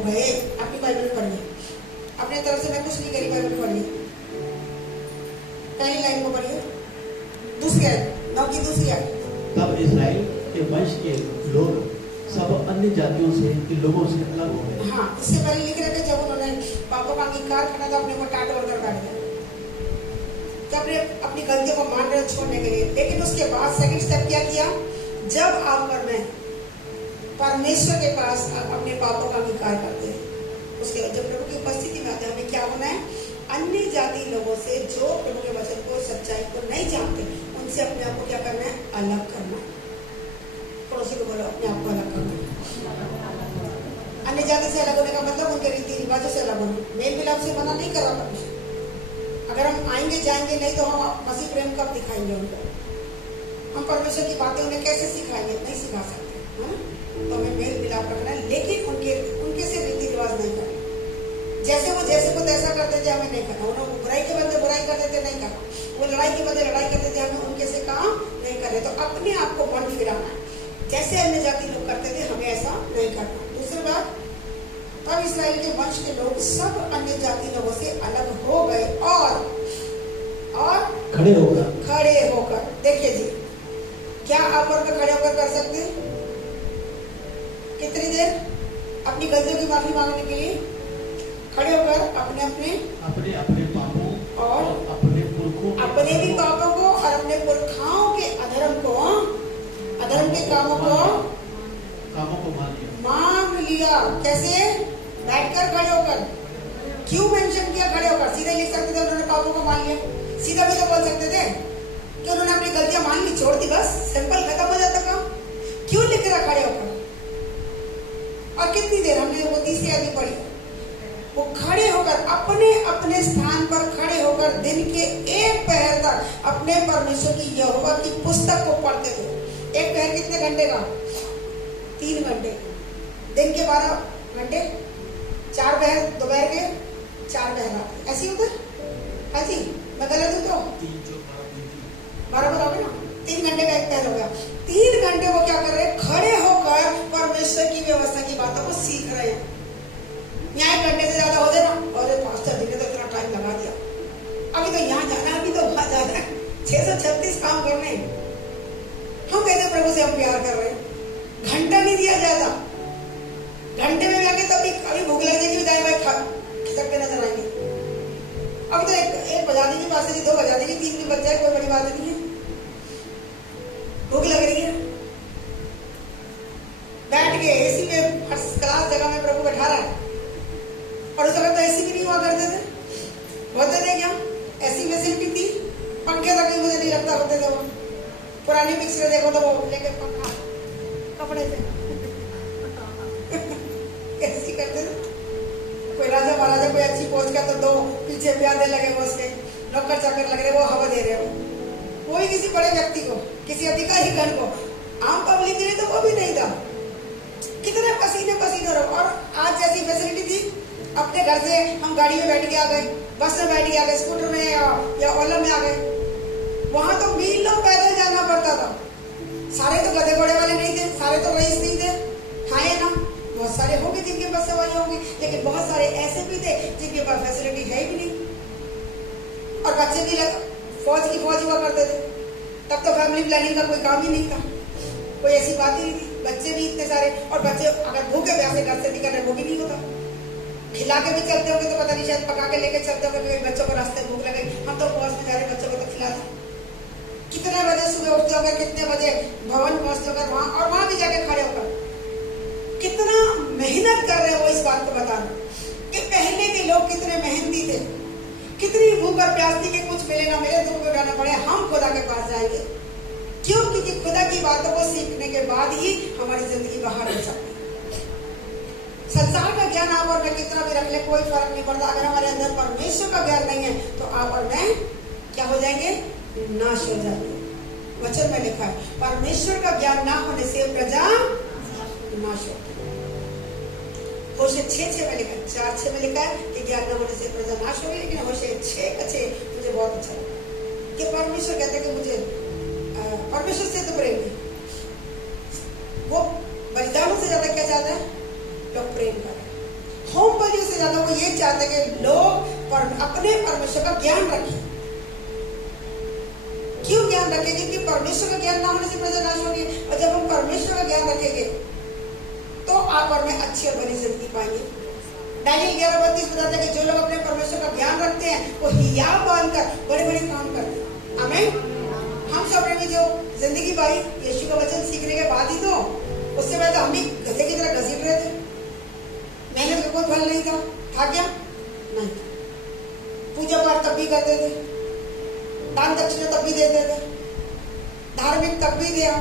गए। अपनी बाइबल पढ़िए, अपने तरफ से मैं कुछ नहीं करी, बाइबल पढ़िए, पहली लाइन को पढ़िए, दूसरी आयत, 9 की दूसरी आयत। तब इस्राएल के वंश के लोग सब अन्य जातियों से के लोगों से अलग हो गए। हाँ, इससे पहले लिख रहे थे जब उन्होंने पापों का अंगीकार करना था, अपने को टाट और कर दिया, जब अपनी गलतियों को मान रहे छोड़ने के लिए। लेकिन उसके बाद सेकंड स्टेप क्या किया? जब आप और मैं परमेश्वर के पास अपने पापों का अंगीकार करते हैं, उसके बाद जब प्रभु की उपस्थिति में आते हैं, हमें क्या होना है? अन्य जाति लोगों से जो प्रभु के वचन को, सच्चाई को नहीं जानते, उनसे अपने आप को क्या करना है? अलग करना। पड़ोसी को बोलो, अपने आप को अलग करना। अन्य जाति से अलग होने का मतलब उनके रीति रिवाजों से अलग होना। मेल मिलाप से मना नहीं कर रहा परमेश्वर। अगर हम आएंगे जाएंगे नहीं तो हम मसीह प्रेम कब दिखाएंगे उनको? हम परमेश्वर की बातें उन्हें कैसे सिखाएंगे? नहीं सिखा सकते, है ना? तो हमें मेल मिलाप रखना है, लेकिन उनके से रीति रिवाज नहीं करना। जैसे वो तैसा करते थे, हमें नहीं करना। उन्होंने बुराई के बदले बुराई करते थे, नहीं करना। वो लड़ाई के बदले लड़ाई करते थे, हमें उनके से काम नहीं करना। तो अपने आप को मन फिराना है, जैसे अन्य जाति लोग करते थे, हमें ऐसा नहीं करना। दूसरी बात, तब इस्राएल के वंश के लोग सब अन्य जाति लोगों से अलग हो गए और खड़े होकर देखिए जी, क्या आप और खड़े होकर कर सकते हैं? कितनी देर? अपनी गलतियों की माफी मांगने के लिए खड़े होकर अपने पापों और अपने पुरखों, अपने भी पापों को और अपने पुरखाओं के अधर्म के कामों को मांग लिया। कैसे? बैठकर, खड़े होकर। क्यों मेंशन किया खड़े होकर? सीधे लिख सकते थे उन्होंने पापों को मान लिया, सीधा भी तो बोल सकते थे कि उन्होंने अपनी गलतियां मान ली, छोड़ दी, बस सिंपल, खत्म हो जाता काम। क्यों लिख रहा खड़े होकर? और कितनी देर? हमने वो 30 आदमी पढ़ी। वो खड़े होकर अपने अपने स्थान पर खड़े होकर दिन के 1 पहर तक अपने परमेश्वर की यहोवा की पुस्तक को पढ़ते थे। 1 पहर कितने घंटे का? 3 घंटे। दिन के 12 घंटे, 4 पहर दोपहर के, 4 पहर रात, ऐसी होता है? हाँ जी, मैं गलत हूँ तो 12 बराबर ना? 3 घंटे का 1 पहर हो गया। 3 घंटे वो क्या कर रहे हैं? खड़े होकर परमेश्वर की व्यवस्था की बातों को सीख रहे हैं। न्याय करने से ज्यादा हो जाए ना, और पास्टर जी ने तो इतना टाइम लगा दिया, अभी तो यहाँ जाना है, अभी तो वहां जाना है, 636 काम करने। हम कहते प्रभु से हम प्यार कर रहे हैं, घंटा नहीं दिया जाता। घंटे में जाके तभी अभी भूख लग जाएगी, दाएं बाएं खिसकते नजर आएंगे। अभी तो एक बजा देगी, पास से 2 बजा देगी, 3 भी बज जाए, कोई बड़ी बात नहीं है। भूख लग रही है, बैठ के एसी में फर्स्ट क्लास जगह में प्रभु बैठा रहा है, और उस वक्त तो एसी भी नहीं हुआ करते थे, होते थे क्या? ऐसी फैसिलिटी थी, पंखे तक मुझे नहीं लगता होते थे। वो पुरानी पिक्चर देखो तो वो लेके पंखा कपड़े से ऐसी करते थे। कोई राजा महाराजा कोई अच्छी पहुंच गया तो 2 पीछे प्यादे लगे हुए, उसके नौकर चाकर लग रहे, वो हवा दे रहे हो। कोई किसी बड़े व्यक्ति को, किसी अधिकारी गण को, आम पब्लिक के लिए तो वो भी नहीं था। कितने पसीने रहो। और आज जैसी फैसिलिटी थी, अपने घर से हम गाड़ी में बैठ के आ गए, बस में बैठ के आ गए, स्कूटर में या ओला में आ गए। वहां तो मीलों पैदल जाना पड़ता था। सारे तो गधे घोड़े वाले नहीं थे, सारे तो रईस नहीं थे, हाँ या ना? बहुत सारे होंगे जिनके पास सवारी होंगी, लेकिन बहुत सारे ऐसे भी थे जिनके पास फैसिलिटी है भी नहीं। और बच्चे भी फौज की फौज हुआ करते थे। तब तो फैमिली प्लानिंग का कोई काम ही नहीं था, कोई ऐसी बात ही नहीं थी। बच्चे भी इतने सारे, और बच्चे अगर भूखे प्यासे घर से निकल रहे, वो भी नहीं होता। खिला के भी चलते होंगे तो पता नहीं, शायद पका के लेके चलते होंगे, बच्चों को रास्ते भूख लगे, हम तो फौज में जा रहे, बच्चों को तो खिला दें। कितने बजे सुबह उठते होंगे, कितने बजे भवन पहुंचते होकर वहां, और वहां भी जाके खड़े होकर कितना मेहनत कर रहे हैं। वो इस बात को बताना कि पहले के लोग कितने मेहनती थे, कितनी भूख और प्यास थी कि कुछ मिले ना मिले, दुख उठाना पड़े, हम खुदा के पास जाएंगे। क्यों? क्योंकि खुदा की बातों को सीखने के बाद ही हमारी जिंदगी बाहर हो सकती है। संसार का ज्ञान आप और मैं कितना भी रख ले, कोई फर्क नहीं पड़ता। अगर हमारे अंदर परमेश्वर का ज्ञान नहीं है तो आप और मैं क्या हो जाएंगे? नाश हो जाएंगे। वचन में लिखा है, परमेश्वर का ज्ञान ना होने से प्रजा नाश होती है। होशे 6:6 में लिखा है, 4:6 में लिखा है कि ज्ञान न होने से प्रजा नाश होगी। लेकिन होशे 6:6 मुझे बहुत अच्छा लगा कि परमेश्वर कहते हैं कि मुझे परमेश्वर से तो प्रेम है, वो बलिदानों से ज्यादा क्या चाहता है? लोग प्रेम करें। ज्यादा वो ये चाहते हैं कि लोग अपने परमेश्वर का ज्ञान रखें। क्यों ज्ञान रखें? क्योंकि परमेश्वर का ज्ञान ना होने से प्रजा नाश होगी, और जब हम परमेश्वर का ज्ञान रखेंगे तो आप और मैं अच्छी और बड़ी जिंदगी पाएंगे। दानियेल 11:32 बताता है कि जो लोग अपने परमेश्वर का ज्ञान रखते हैं वो हियाव बांधकर बड़े बड़े काम करते हैं। आमीन। हम सब ने जो जिंदगी पाई यीशु का वचन सीखने के बाद ही तो, उससे पहले तो हम भी गधे की तरह घसीट रहे थे, मेहनत का कोई फल नहीं था क्या? नहीं। पूजा पाठ तब भी करते थे, दान दक्षिणा तब भी देते थे, धार्मिक तब भी दिया,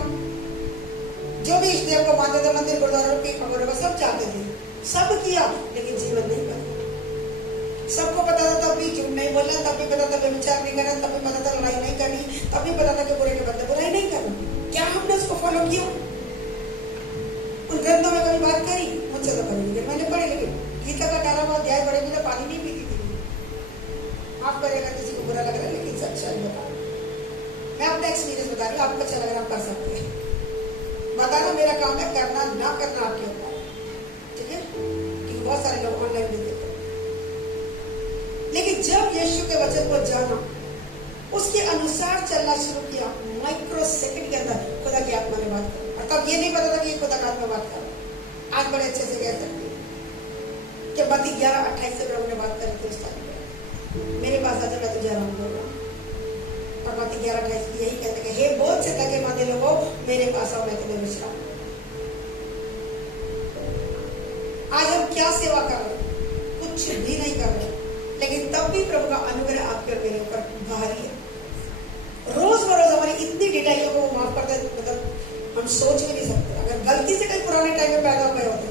जो भी इष्ट देव को मानते थे मंदिर गुरुद्वारों की खबरों में सब चाहते थे, सब किया, लेकिन जीवन नहीं बना। सबको पता था तब भी झूठ नहीं बोलना, तब भी पता था व्यभिचार नहीं करना, तब भी पता था लड़ाई नहीं करनी, तब भी पता था कि बुरे के बदले बुराई नहीं करना। क्या हमने उसको फॉलो किया? उन ग्रंथों में कभी बात करी? मुझसे तो कभी नहीं, मैंने पढ़ी, लेकिन गीता का 18वां अध्याय पढ़े बिना पानी नहीं पीती थी। आप करेगा, किसी को बुरा लग रहा है, लेकिन सच्चाई बता, मैं अपना एक्सपीरियंस बता रही हूँ, आपको अच्छा लग रहा है आप कर सकते हैं। बताना मेरा काम है, करना ना करना आपके ऊपर, ठीक है? क्योंकि बहुत सारे लोग ऑनलाइन भी देखते हैं। लेकिन जब यीशु के वचन को जाना, उसके अनुसार चलना शुरू किया, माइक्रो सेकंड के अंदर खुदा की आत्मा ने बात की। और तब ये नहीं पता था कि ये खुदा की आत्मा बात कर रहा है। आज बड़े अच्छे से कह सकते हैं कि मत्ती 11:28 से प्रभु ने बात करी थी उस टाइम, मेरे पास आजा मैं तुझे आराम दूंगा। और मत्ती 11:28 यही कहते कि हे बोझ से थके मांदे लोगों, मेरे पास आओ, मैं तुम्हें विश्राम। आज हम क्या सेवा कर रहे हैं? कुछ भी नहीं कर रहे, लेकिन तब भी प्रभु का अनुग्रह आपके और मेरे ऊपर भारी है। रोज बरोज हमारी इतनी डिटाइयों को माफ करते, मतलब हम सोच भी नहीं सकते। अगर गलती से कहीं पुराने टाइम में पैदा हो गए होते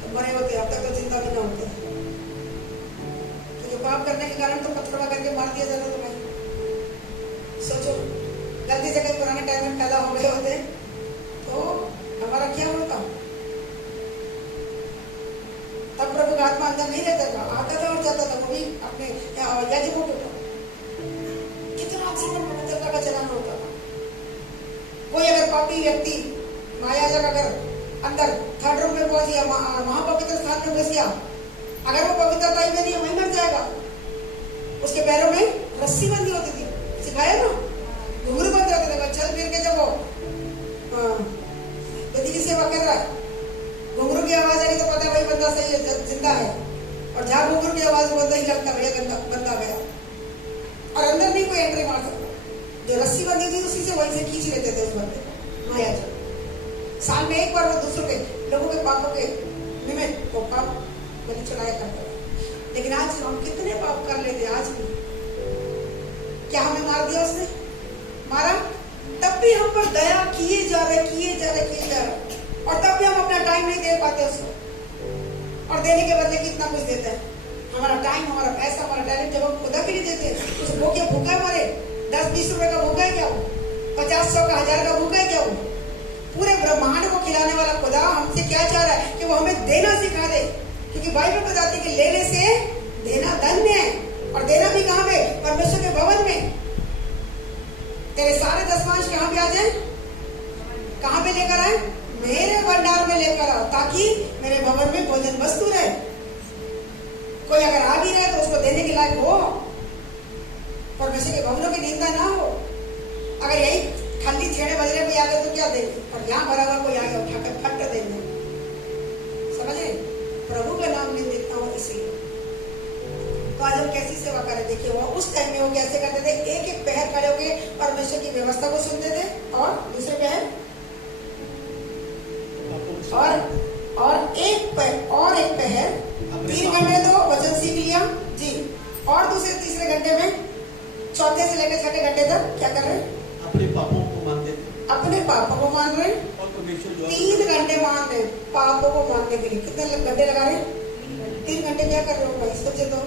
तो मरे होते, अब तक तो जिंदा भी ना होते। तो जो पाप करने के कारण तो पत्थरवा करके मार दिया जाता तुम्हें। सोचो, गलती से कहीं पुराने टाइम में पैदा हो गए होते तो हमारा क्या होता? तब प्रभु का आत्मा अंदर नहीं रहता था, आता था और जाता था, वो भी अपने याजकों को। कितना जीवन पवित्रता का चलन होता था। कोई अगर पापी व्यक्ति महायाजक अगर अंदर थर्ड रूम में पहुंच गया, महापवित्र स्थान में घुस गया, अगर वो पवित्रता ही में नहीं, वहीं मर जाएगा। उसके पैरों में रस्सी बंधी होती थी, सिखाया ना, घुंघरू बंधे होते थे। चल फिर के जब वो गति की सेवा कर रहा है, घुंघरू की आवाज आई तो पता है भाई बंदा सही है, जिंदा है। और जहां घुंघरू की आवाज बोलता ही लगता भैया बंदा गया। और अंदर नहीं कोई एंट्री मार सकता। जो रस्सी बंधी थी उसी से वहीं से खींच लेते थे उस बंदे को महायाजक। साल में एक बार वो दूसरों के लोगों के पापों के निमित्त वो पाप बलि चढ़ाया करता था। लेकिन आज हम कितने पाप कर लेते आज भी। क्या हमें मार दिया उसने? मारा? तब भी हम पर दया किए जा रहे और तब भी हम अपना टाइम नहीं दे पाते उसको। और देने के बदले कितना कुछ देता है, हमारा टाइम, हमारा पैसा, हमारा टैलेंट। जब हम खुदा के लिए देते हैं उस भूखे भूखा है, हमारे 10-20 रुपए का भूखा है क्या वो? 50-100 का 1000 का भूखा है क्या वो? पूरे ब्रह्मांड को खिलाने वाला खुदा हमसे क्या चाह रहा है कि वो हमें देना सिखा दे। क्योंकि बाइबल बताती है कि लेने से देना धन्य है। और देना भी कहाँ पे? परमेश्वर के भवन में। तेरे सारे दशमांश कहाँ पे आ जाए? कहाँ पे लेकर आए? मेरे भंडार में लेकर आओ, ताकि मेरे भवन में भोजन वस्तु रहे। कोई अगर आ भी रहे तो उसको देने के लायक हो, परमेश्वर के भवनों की निंदा ना हो। अगर यही खाली छेड़े बजरे भी आ गए तो क्या देंगे? और यहाँ भरा हुआ कोई आगे उठाकर फट देंगे। समझे? प्रभु का नाम नहीं देता हो इसलिए। तो आज हम कैसी सेवा करें? देखिए वो उस टाइम में वो कैसे करते थे, एक पहर खड़े होकर परमेश्वर की व्यवस्था को सुनते थे, और दूसरे पहर और एक पहर 3 घंटे तो वचन सीख लिया जी, और दूसरे तीसरे घंटे में, चौथे से लेकर 6ठे घंटे तक क्या कर रहे हैं? अपने पापों को मानते थे, अपने पापों को मान रहे हैं। और परमेश्वर जो 3 घंटे मान रहे हैं पापों को मानने के लिए। कितने घंटे लगा रहे हैं? 3 घंटे क्या कर रहे हो भाई? सोचे तो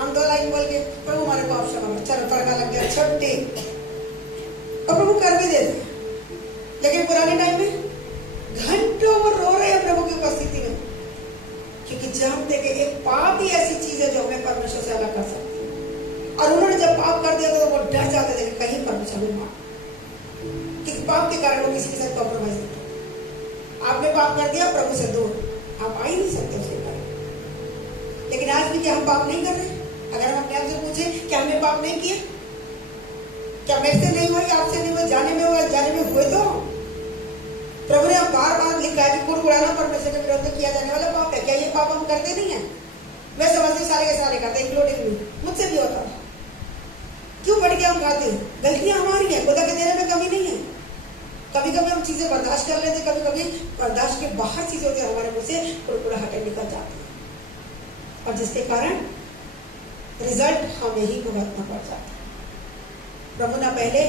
हम 2 लाइन बोल के प्रभु हमारे पाप क्षमा, चलो तड़का लग गया, छुट्टी। और प्रभु कर भी देते। लेकिन पुराने टाइम में घंटों वो रो रहे हैं प्रभु की उपस्थिति में, क्योंकि जानते कि एक पाप ही ऐसी चीज है जो हमें परमेश्वर से अलग कर सकती है। और उन्होंने जब पाप कर दिया तो वो डर जाते थे कि कहीं परमेश्वर में मार, क्योंकि पाप के कारण वो किसी के साथ कॉम्प्रोमाइज नहीं करते। आपने पाप कर दिया, प्रभु से दूर, आप आ ही नहीं सकते उसके कारण। भी क्या हम पाप नहीं कर रहे? अगर हम अपने आप से पूछे क्या हमने पाप नहीं किए? क्या मेरे से नहीं हुई, आपसे नहीं हुई, जाने में हुआ जाने में हुए? तो प्रभु ने बार बार लिखा है कि कुड़कुड़ाना परमेश्वर के विरोध में किया जाने वाला पाप है। क्या ये पाप हम करते नहीं है? मैं समझती सारे के सारे करते, इंक्लूडिंग मी, मुझसे भी होता है। क्यों बढ़ के हम खाते हैं? गलतियां हमारी है, खुदा के देने में कमी नहीं है। कभी कभी हम चीजें बर्दाश्त कर लेते, कभी कभी बर्दाश्त के बाहर चीजें होती है, हमारे मुंह से कुड़कुड़ाहटें निकल जाती है और जिसके कारण रिजल्ट हमें ही भुगतना पड़ जाता है। प्रभु ना पहले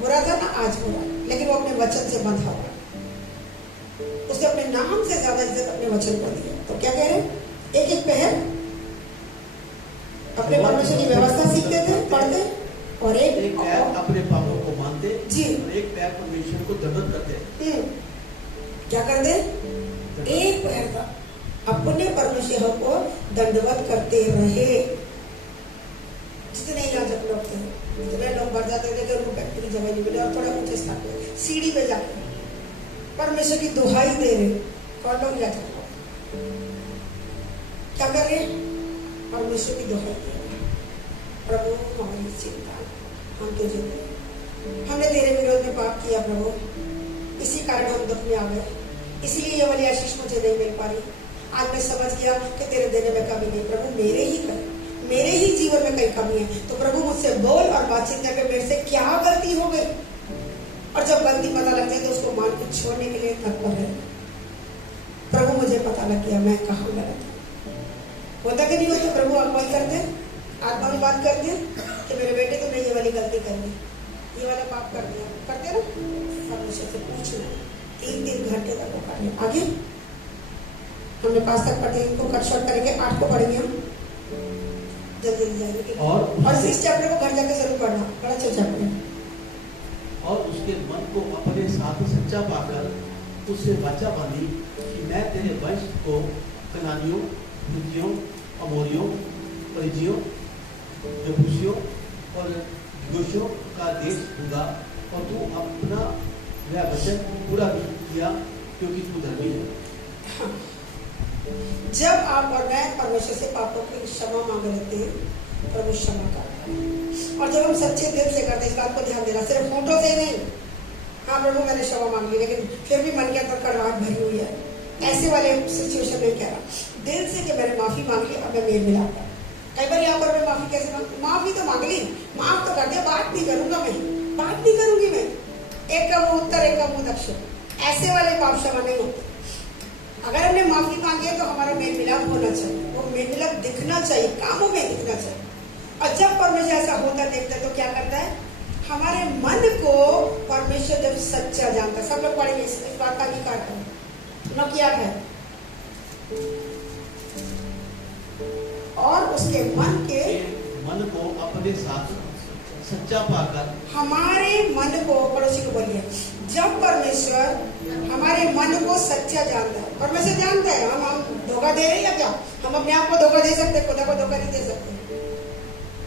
बुरा था ना आज बुरा, लेकिन वो अपने वचन से बंधा हुआ। उसने अपने नाम से ज्यादा इज्जत अपने वचन को दिया। तो क्या कह रहे हैं? एक एक पहर अपने परमेश्वर की व्यवस्था सीखते थे, पढ़ते, और एक पैर अपने पापों को मानते जी, और एक पैर परमेश्वर को दंडवत करते। क्या करते? एक पैर का अपने परमेश्वर को दंडवत करते रहे। जितने याजक लोग थे, जितने लोग बढ़ जाते थे कि उनको बैठने की जगह नहीं मिले और थोड़ा ऊंचे स्थान पे सीढ़ी पे जाके परमेश्वर की दुहाई दे रहे। कौन लोग? याजक लोग। क्या कर रहे? परमेश्वर की दुहाई दे रहे। प्रभु हमारी चिंता, हम तुझे, हमने तेरे विरोध में पाप किया प्रभु, इसी कारण हम दुख में आ गए, इसीलिए ये वाली आशीष मुझे नहीं मिल पा रही। आज मैं समझ गया कि तेरे देने में कमी नहीं। प्रभु मेरे ही जीवन में कई कमी है, तो प्रभु मुझसे बोल और बातचीत करके मेरे से क्या गलती हो गई। और जब गलती पता लग जाए तो उसको मान के छोड़ने के लिए तत्पर है। प्रभु मुझे पता लग गया मैं कहाँ गलत हूँ। होता कि नहीं होता? प्रभु अगुवाई करते, आत्मा में बात करते कि मेरे बेटे तुमने ये वाली गलती कर दी, ये वाला पाप कर दिया, करते ना? परमेश्वर से पूछना 3-3 घंटे तक वो करने। आगे हमने 5 तक पढ़ते, इनको कट शॉर्ट करेंगे, 8 को पढ़ेंगे हम, जल्दी जाएंगे। और इस चैप्टर को घर जाके जरूर पढ़ना, बड़ा अच्छा चैप्टर है। और उसके मन को अपने साथ सच्चा पाकर उससे वाचा बांधी कि मैं तेरे वंश को कनानियों, हित्तियों, अमोरियों, परिज्जियों, यबूसियों और गिर्गाशियों का देश दूंगा, और तू अपना वह वचन पूरा भी किया क्योंकि तू धर्मी है। जब आप और मैं परमेश्वर से पापों की क्षमा मांग लेते हैं, प्रभु क्षमा करता है। और जब हम सच्चे दिल से करते हैं, इस बात को ध्यान देना, सिर्फ होठों से नहीं, हाँ प्रभु मैंने क्षमा मांग ली, लेकिन फिर भी मन के अंदर कड़वाहट भरी हुई है, ऐसे वाले सिचुएशन में कह रहा दिल से कि मैंने माफी मांग ली, अब मैं मेल मिलाऊंगा। कई बार यहाँ पर मैं माफी कैसे माफी तो मांग ली, माफ तो कर दिया, बात नहीं करूंगा, मैं बात नहीं करूंगी, मैं एक का मुंह उत्तर एक का मुंह दक्षिण, ऐसे वाले पाप क्षमा नहीं होते। अगर हमने माफी मांगी है तो हमारा मेल मिलाप होना चाहिए, वो मेल मिलाप दिखना चाहिए, कामों में दिखना चाहिए। और जब परमेश्वर ऐसा होता देखता है तो क्या करता है? हमारे मन को परमेश्वर जब सच्चा जानता है, सब लोग पढ़ेंगे इस बात का अधिकार है न क्या है, और उसके मन को अपने साथ सच्चा पाकर, हमारे मन को, पड़ोसी को बोलिए, जब परमेश्वर हमारे मन को सच्चा जानता है, परमेश्वर जानता है हम धोखा दे रहे हैं या क्या? हम अपने आप को धोखा दे सकते, खुदा को धोखा नहीं दे सकते।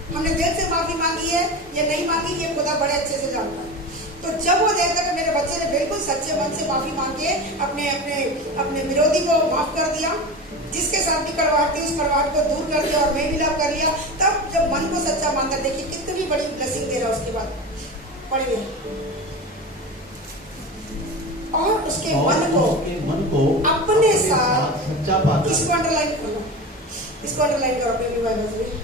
हमने दिल से माफी मांगी है या नहीं मांगी, ये खुदा बड़े अच्छे से जानता है। तो जब वो देखता है कि मेरे बच्चे ने बिल्कुल सच्चे मन से माफी मांग के अपने अपने अपने विरोधी को माफ कर दिया, जिसके साथ भी कड़वाहट थी उस कड़वाहट को दूर कर दिया और मेल मिलाप कर लिया, तब जब मन को सच्चा मानता, देखिए कितनी बड़ी ब्लेसिंग दे रहा है उसके बाद। पढ़िए, और उसके मन को अपने साथ सच्चा पाकर, इसको अंडरलाइन करो, इसको अंडरलाइन करो अपने बाइबल में।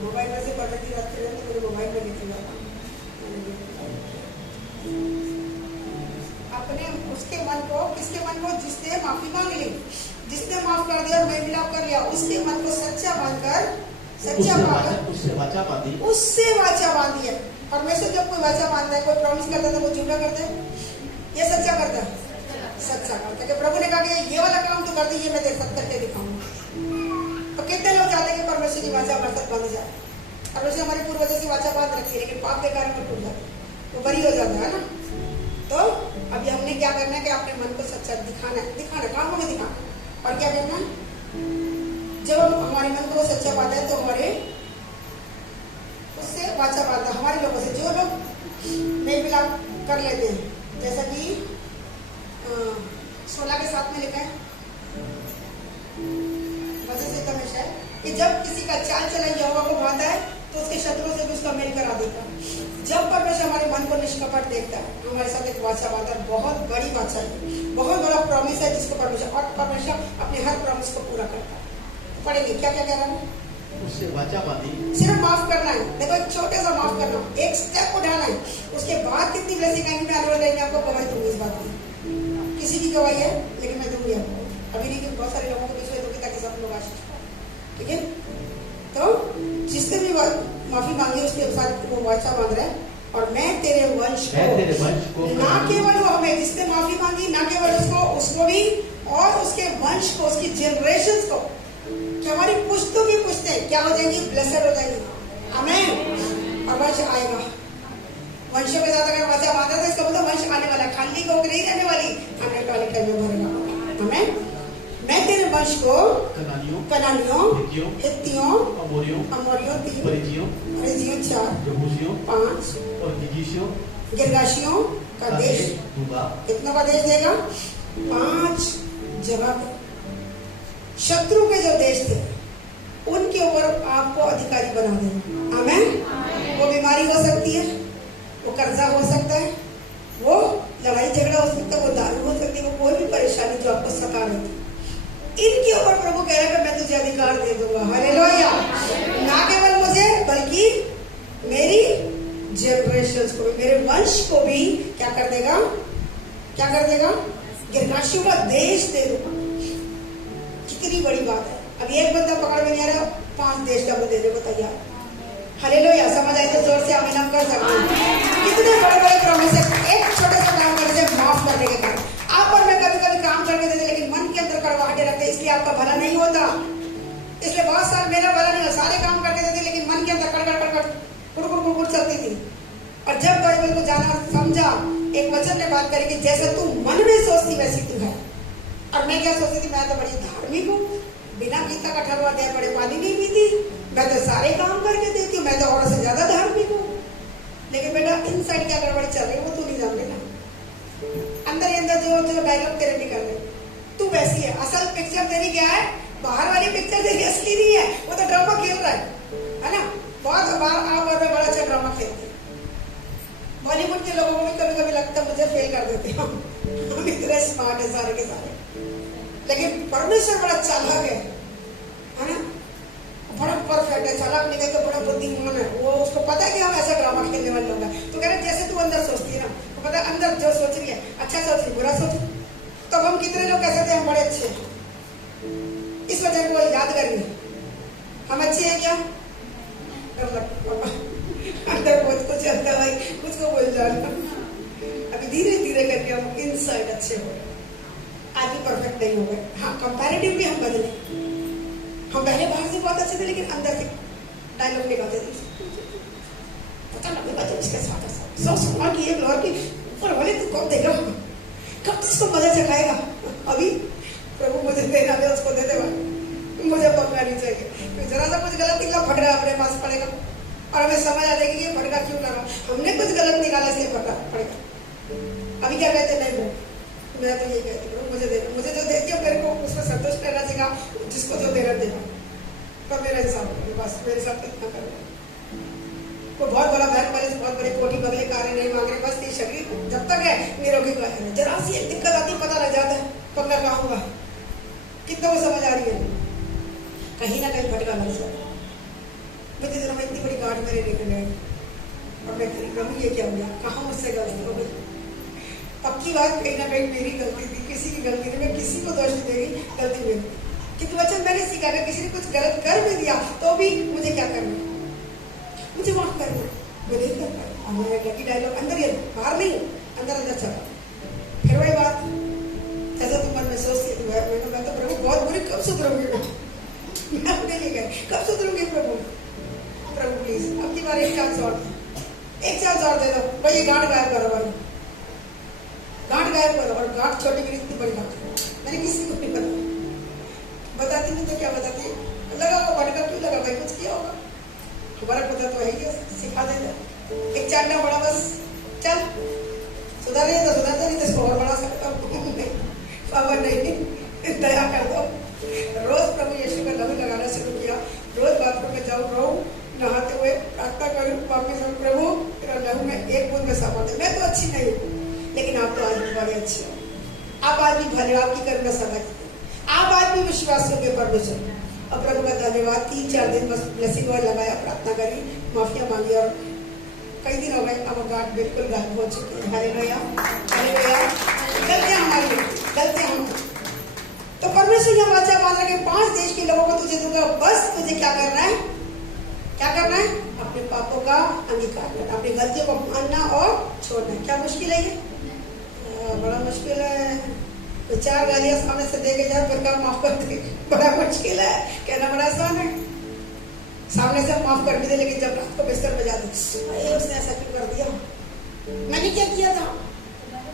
मोबाइल में से पढ़ रही थी, रखते रहे तो मेरे मोबाइल में लिख लिया था। अपने उसके मन को, किसके मन को? जिसने माफी मांग ली, जिसने माफ कर दिया और मेल मिलाप कर लिया, उसके मन को सच्चा मानकर, सच्चा पाकर उससे वाचा बांधी है। परमेश्वर जब कोई वाचा बांधता है, कोई प्रॉमिस करता है तो वो झूठा करता है या सच्चा करता है? सच्चा करता है। कि प्रभु ने कहा कि ये वाला काम तो कर दी, ये मैं तेरे साथ करके दिखाऊंगा। तो कितने लोग चाहते हैं कि परमेश्वर की वाचा हमारे साथ बंध जाए? परमेश्वर हमारे पूर्वजों की वाचा बांध रखी है, लेकिन पाप के कारण वो टूट जाता है, वो बरी हो जाता है ना। तो अभी हमने क्या करना है कि अपने मन को सच्चा दिखाना है, कामों में दिखाना। और क्या करना है? जब हमारे मन को सच्चा बांधा है तो हमारे उससे वाचा बांधा, हमारे लोगों से जो लोग मेल मिलाप कर लेते हैं, जैसा कि 16 के 7 में लिखा है, वजह से हमेशा है कि जब किसी का चाल चलन यहोवा को भाता है तो उसके शत्रुओं से भी उसका मेल करा देता है। जब परमेश्वर हमारे मन को निष्कपट देखता है, हमारे साथ एक वाचा बात है, बहुत बड़ी वाचा है, बहुत बड़ा प्रॉमिस है जिसको परमेश्वर अपने हर प्रॉमिस को पूरा करता है। पढ़ेंगे क्या क्या कह रहा है, उससे वाचा बांधी, सिर्फ माफ करना है। देखो एक छोटे सा माफ करना, एक स्टेप उठाना है, उसके बाद कितनी ब्लेसिंग आएंगी मैं आने वाले टाइम में आपको गवाही दूंगी इस बात की। किसी की गवाही है लेकिन मैं दूंगी आपको, अभी नहीं कि बहुत सारे लोगों को बीच में दूंगी ताकि सब लोग आशीष पाएं, ठीक है। तो जिसने भी माफी मांगी उसके साथ वो वाचा बांध रहा है, और मैं तेरे वंश को ना केवल वो हमें जिसने माफी मांगी, ना केवल उसको भी, और उसके वंश को, उसकी जनरेशन को, कि हमारी पुश्तों की पुश्तें क्या हो जाएंगी, ब्लेसड हो जाएंगी, आमीन। और वंश आएगा, वंशों के साथ अगर वाचा बांधा तो इसका मतलब वंश आने वाला, खाली को नहीं रहने वाली, आने वाले टाइम में भरेगा, आमीन। मैं तेरे वंश को कनानियों, हित्तियों, अमोरियों, 3, परिज्जियों 4, यबूसियों 5, और गिर्गाशियों का देश दूंगा। कितनों का देश देगा? 5 जगह का। शत्रु के जो देश थे उनके ऊपर आपको अधिकारी बना देना, आमीन। वो बीमारी हो सकती है, वो कर्जा हो सकता है, वो लड़ाई झगड़ा हो सकता है, वो दारू हो सकती है, वो कोई भी परेशानी जो आपको सता रही थी, इनके ऊपर प्रभु कह रहा है कि मैं तुझे अधिकार दे दूंगा, हालेलुया। ना केवल मुझे बल्कि मेरी जनरेशंस को भी, मेरे वंश को भी क्या कर देगा, क्या कर देगा, गिरगाशियों का देश दे दूंगा। कितनी बड़ी बात है। अभी एक बंदा पकड़ में नहीं आ रहा, 5 देश का वो देने को तैयार, हालेलुया। समझ आए तो जोर से आमीन हम कर सकते हैं। कितने बड़े बड़े प्रॉमिस है एक छोटे से काम करने से, माफ करने के कारण। आप और मैं कभी कभी काम करके देते लेकिन मन के अंदर कड़वाहटें रखते, इसलिए आपका भला नहीं होता। इसलिए बहुत साल मेरा भला नहीं हुआ, सारे काम करके देते लेकिन मन के अंदर कड़कड़ कुड़कुड़ चलती थी। और जब बाइबल को जाना समझा, एक वचन ने बात करी कि जैसा तू मन में सोचती वैसी तू है। और मैं क्या सोचती थी, मैं तो बड़ी धार्मिक हूँ, बिना गीता का ठरवा दिया बड़े पानी नहीं पीती, मैं तो सारे काम करके देती हूँ, मैं तो औरत से ज्यादा धार्मिक हूँ। लेकिन बेटा इनसाइड क्या गड़बड़ी चल रही है वो तू नहीं जान लेना। अंदर ही अंदर जो डायलॉग तेरे निकल रहे, तू वैसी है। असल पिक्चर तेरी क्या है, बाहर वाली पिक्चर तेरी असली नहीं है, वो तो ड्रामा खेल रहा है ना। बहुत बार आप और मैं बड़ा अच्छा ड्रामा खेलते हैं। बॉलीवुड के लोगों को भी कभी कभी लगता है मुझे फेल कर देते हैं, हम इतने स्मार्ट है सारे के सारे, लेकिन परमेश्वर बड़ा चालाक है ना, बड़ा परफेक्ट है। चालाक नहीं कहे तो बड़ा बुद्धिमान है, वो उसको पता है कि हम ऐसा ड्रामा खेलने वाले लोग हैं। तो कह रहे जैसे तू अंदर सोचती है ना, तो पता है अंदर जो सोच रही है अच्छा सोच रही, बुरा सोच। तो हम कितने लोग कह सकते हैं हम बड़े अच्छे हैं, इस वजह को याद करिए हम अच्छे हैं क्या, अंदर कुछ अंदर भाई कुछ को बोल जाना। अभी धीरे धीरे करके हम इनसाइड अच्छे हो गए, आज भी परफेक्ट नहीं हो गए। हाँ कंपैरेटिवली हम बदले, हम पहले बाहर से बहुत अच्छे थे लेकिन अंदर से डायलॉग निकालते थे, पता लगेगा जब इसके साथ सौ सवाल की एक लौर की ऊपर वाले तो कब देगा, कब इसको मजा चखाएगा। अभी प्रभु मुझे देना दे, उसको दे दे भाई, मुझे पंगा नहीं चाहिए। जरा सा कुछ गलत निकला फटका अपने पास पड़ेगा, और हमें समझ आ जाएगी कि फटका क्यों लगा, हमने कुछ गलत निकाला इसलिए फटका पड़ेगा। अभी क्या कहते नहीं, मैं तो ये कहती हूँ मुझे देना, मुझे जो देती है मेरे को उसमें संतुष्ट रहना सिखा, जिसको जो देना देना, पर मेरा हिसाब है बस, मेरे साथ इतना करना। कोई बहुत बड़ा बैंक बैलेंस, बहुत बड़े कोठी बंगले कारें नहीं मांग रहे, बस ये शरीर जब तक है निरोगी का है। जरा सी एक दिक्कत आती पता लग जाता है पंगा कहाँ हुआ, कितना वो समझ आ रही है, कहीं ना कहीं भटका लग जाता है। मुझे दिनों में इतनी बड़ी गाठ मेरे निकल गई और मैं कहीं प्रभु ये क्या हो गया, कहाँ मुझसे गलती हो गई। पक्की बात कहीं ना कहीं मेरी गलती थी, किसी की गलती नहीं, मैं किसी को दोष नहीं देगी, गलती मेरी। क्योंकि वचन मैंने सीखा अगर किसी ने कुछ गलत कर भी दिया तो भी मुझे क्या करना, मुझे माफ करना, मैं नहीं कर पाया। और मेरा लकी डायलॉग अंदर ही, बाहर नहीं, अंदर अंदर चला। फिर वही बात जैसा तुम मन में सोचती, मैं तो प्रभु बहुत बुरी, कब सुधरूंगी मैं अपने लिए गई, कब सुधरूंगी प्रभु, प्रभु प्लीज अब की बार एक चांस और दे दो, भाई ये गांठ गायब करो, भाई गांठ गायब करो। और गांठ छोटी की इतनी बड़ी गांठ मैंने किसी को नहीं बताती नहीं तो क्या बताती, लगा वो भटका क्यों लगा भाई, कुछ किया होगा, हमारा पता तो है ही, सिखा देता एक चांटा बड़ा बस चल सुधर रही है तो सुधर नहीं तो इसको और बढ़ा सकता हूँ बाबा नहीं, दया कर दो। रोज प्रभु यीशु का लहू लगाना शुरू किया, रोज बाथरूम में जाऊँ रहूँ, नहाते हुए प्रार्थना करूँ, वापिस आऊँ, प्रभु तेरा लहू में एक बूंद में सामान दे। मैं तो अच्छी नहीं हूँ, लेकिन आप तो आज भी बड़े अच्छे हो, आप आज भी भले, आपकी करुणा समझते, आप आज भी विश्वास योग्य परमेश्वर। और प्रभु का धन्यवाद, 3-4 दिन बस ब्लेसिंग ऑयल लगाया, प्रार्थना करी, माफिया मांगी और कई दिन हो गए, अब गांठ बिल्कुल गायब हो चुकी है। Hallelujah, hallelujah. गलतियां हमारी, गलतियां हम। तो परमेश्वर यह वाचा बांध रहा है कि 5 देश के लोगों को तुझे दूंगा, बस तुझे क्या करना है, क्या करना है? अपने पापों का अंगीकार करना, अपनी गलतियों को मानना और छोड़ना। क्या मुश्किल है ये? बड़ा मुश्किल है। तो 4 गालियां सामने से दे के जाओ, फिर कब माफ कर दे, बड़ा मुश्किल है। कहना बड़ा आसान है, सामने से माफ कर भी दे, लेकिन जब रात को बिस्तर में जाते उसने ऐसा क्यों कर दिया, मैंने क्या किया था,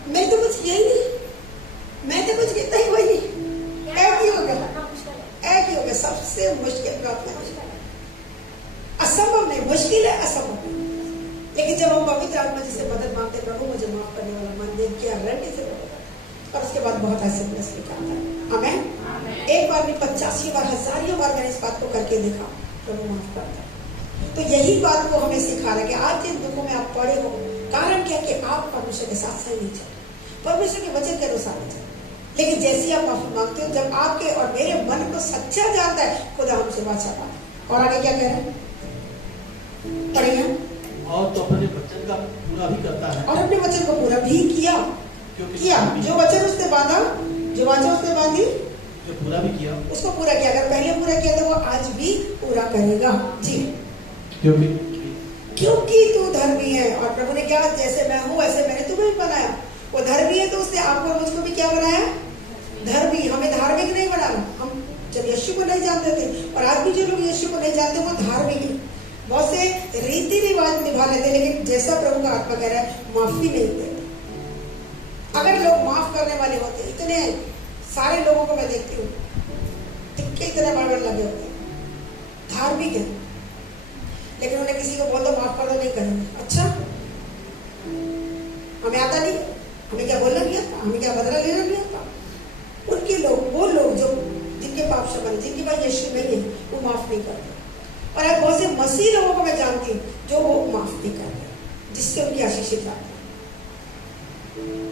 मैं तो कुछ किया ही नहीं, मैं तो कुछ कहता ही वही नहीं। एक ही हो गया, सबसे मुश्किल प्रार्थना। असंभव नहीं, मुश्किल है, असंभव। लेकिन जब हम पवित्र आत्मा जिसे मदद मांगते, प्रभु मुझे माफ करने वाला मन दे, क्या रणनीति से, और उसके बाद बहुत ऐसे ब्लेस निकलता है। आमीन। एक बार नहीं, 85 बार, हजारियों बार मैंने इस बात को करके देखा, प्रभु माफ करता है। तो यही बात को हमें सिखा रहा है कि आज जिन दुखों में आप पड़े हो, कारण क्या कि आप परमेश्वर के साथ सही नहीं चले, परमेश्वर के वचन के अनुसार नहीं चले। लेकिन जैसे आप माफी मांगते हो, जब आपके और मेरे मन को सच्चा जानता है, खुदा हमसे वाचा पाता। और आगे क्या कह रहे हैं, पढ़िए। और तो अपने वचन का पूरा भी करता है, और अपने वचन को पूरा भी किया, जो वचन उसने बांधा, जो वाचा उसने बांधी, जो पूरा भी किया, उसको पूरा किया। अगर पहले पूरा किया तो वो आज भी पूरा करेगा। जी, क्योंकि तू धर्मी है। और प्रभु ने क्या, जैसे मैं हूँ वैसे मैंने तुम्हें भी बनाया। वो धर्मी है तो उसने आपको और मुझको भी क्या बनाया, धर्मी। हमें धार्मिक नहीं बनाना। हम जब यीशु को नहीं जानते थे, और आज भी जो लोग यीशु को नहीं जानते वो धार्मिक है, बहुत से रीति रिवाज निभा लेते, लेकिन जैसा प्रभु का आत्मा कह रहा है, माफी नहीं देते। अगर लोग माफ करने वाले होते, इतने सारे लोगों को मैं देखती हूँ टिक्के इतने बड़बड़ लगे होते, धार्मिक है, लेकिन उन्हें किसी को बोल दो माफ कर दो, नहीं करेंगे। अच्छा, हमें आता नहीं, हमें क्या बोलना नहीं आता, हमें क्या बदला लेना नहीं आता। उनके लोग, वो लोग जो जिनके पाप क्षमा, जिनके पास यीशु नहीं है, वो माफ नहीं करते। और अब बहुत से मसीह लोगों को मैं जानती हूँ जो वो माफ नहीं करते, जिससे उनकी आशीषित आती है।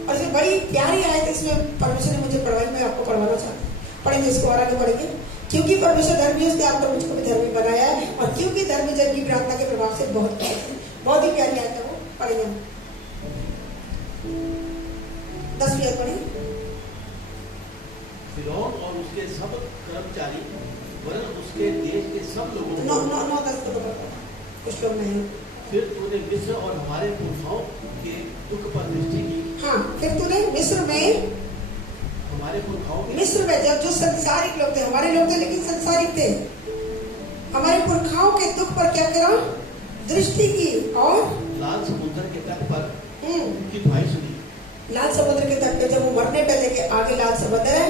और इसमें बड़ी प्यारी आयत इसमें परमेश्वर ने मुझे पढ़वाई, मैं आपको पढ़वाना चाहती हूँ। पढ़ेंगे इसको और आगे बढ़ेंगे। क्योंकि परमेश्वर धर्मी, उसने आपको मुझको भी धर्मी बनाया है, और क्योंकि धर्मी जन की प्रार्थना के प्रभाव से बहुत ही प्यारी आयत है। वो पढ़ेंगे, 10वीं आयत पढ़ेंगे। फिरौन और उसके सब कर्मचारी वरन उसके देश के सब लोगों को 9-10 कुछ लोग नहीं। फिर तूने मिस्र और हमारे पुरखाओं के दुख पर दृष्टि की। हाँ, फिर तूने मिस्र में, हमारे पुरखाओं, मिस्र में जब जो संसारिक लोग थे, हमारे लोग थे लेकिन संसारिक थे, हमारे पुरखाओं के दुख पर क्या करा, दृष्टि की, और लाल समुद्र के तट पर उनकी दुहाई सुनी। लाल समुद्र के तट पे जब वो मरने पे लेके, आगे लाल समुद्र है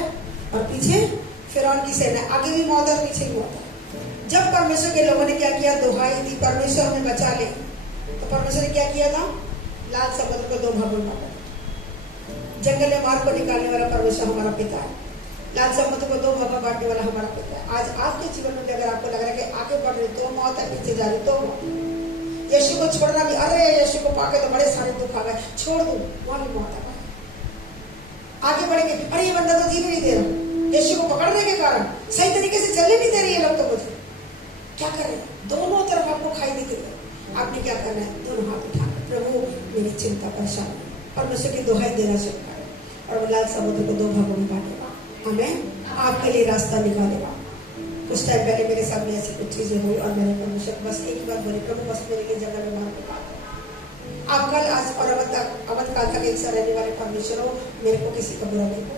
और पीछे फिरौन की सेना, आगे भी मौत है, पीछे भी मौत है। जब परमेश्वर के लोगों ने क्या किया, दुहाई दी, परमेश्वर हमें बचा ले, तो परमेश्वर ने क्या किया था, लाल समुद्र को 2 भागों में बांटा। जंगल में मार को निकालने वाला परमेश्वर हमारा पिता है, लाल समुद्र को 2 भागों बांटने वाला हमारा पिता है। आज आपके जीवन में अगर आपको लग रहा है कि आगे बढ़ रही तो मौत है, पीछे जा रही तो मौत, यीशु को छोड़ना भी, अरे यीशु को पाके तो बड़े सारे दुख आ गए, छोड़ दो, वहां भी मौत है। आगे बढ़ेंगे, अरे ये बंदा तो जीने नहीं दे रहा, यीशु को पकड़ने के कारण सही तरीके से चलने नहीं दे रही है लोग, तो मुझे क्या करें, दोनों तरफ आपको खाई दिख रही है। आपने क्या करना है, दोनों हाथ उठा, प्रभु मेरी चिंता परेशानी, परमेश्वर की दुहाई देना शुरू करें, और वो लाल समुद्र को 2 भागों में बांटेगा, हमें आपके लिए रास्ता निकालेगा। कुछ टाइम पहले मेरे सामने ऐसी कुछ चीजें हुई, और मैंने परमेश्वर बस एक ही बात बोली, प्रभु बस मेरे लिए जगह में मार। आप कल, आज और अवध काल तक एक साथ रहने वाले परमेश्वर हो, मेरे को किसी का बुरा नहीं हो,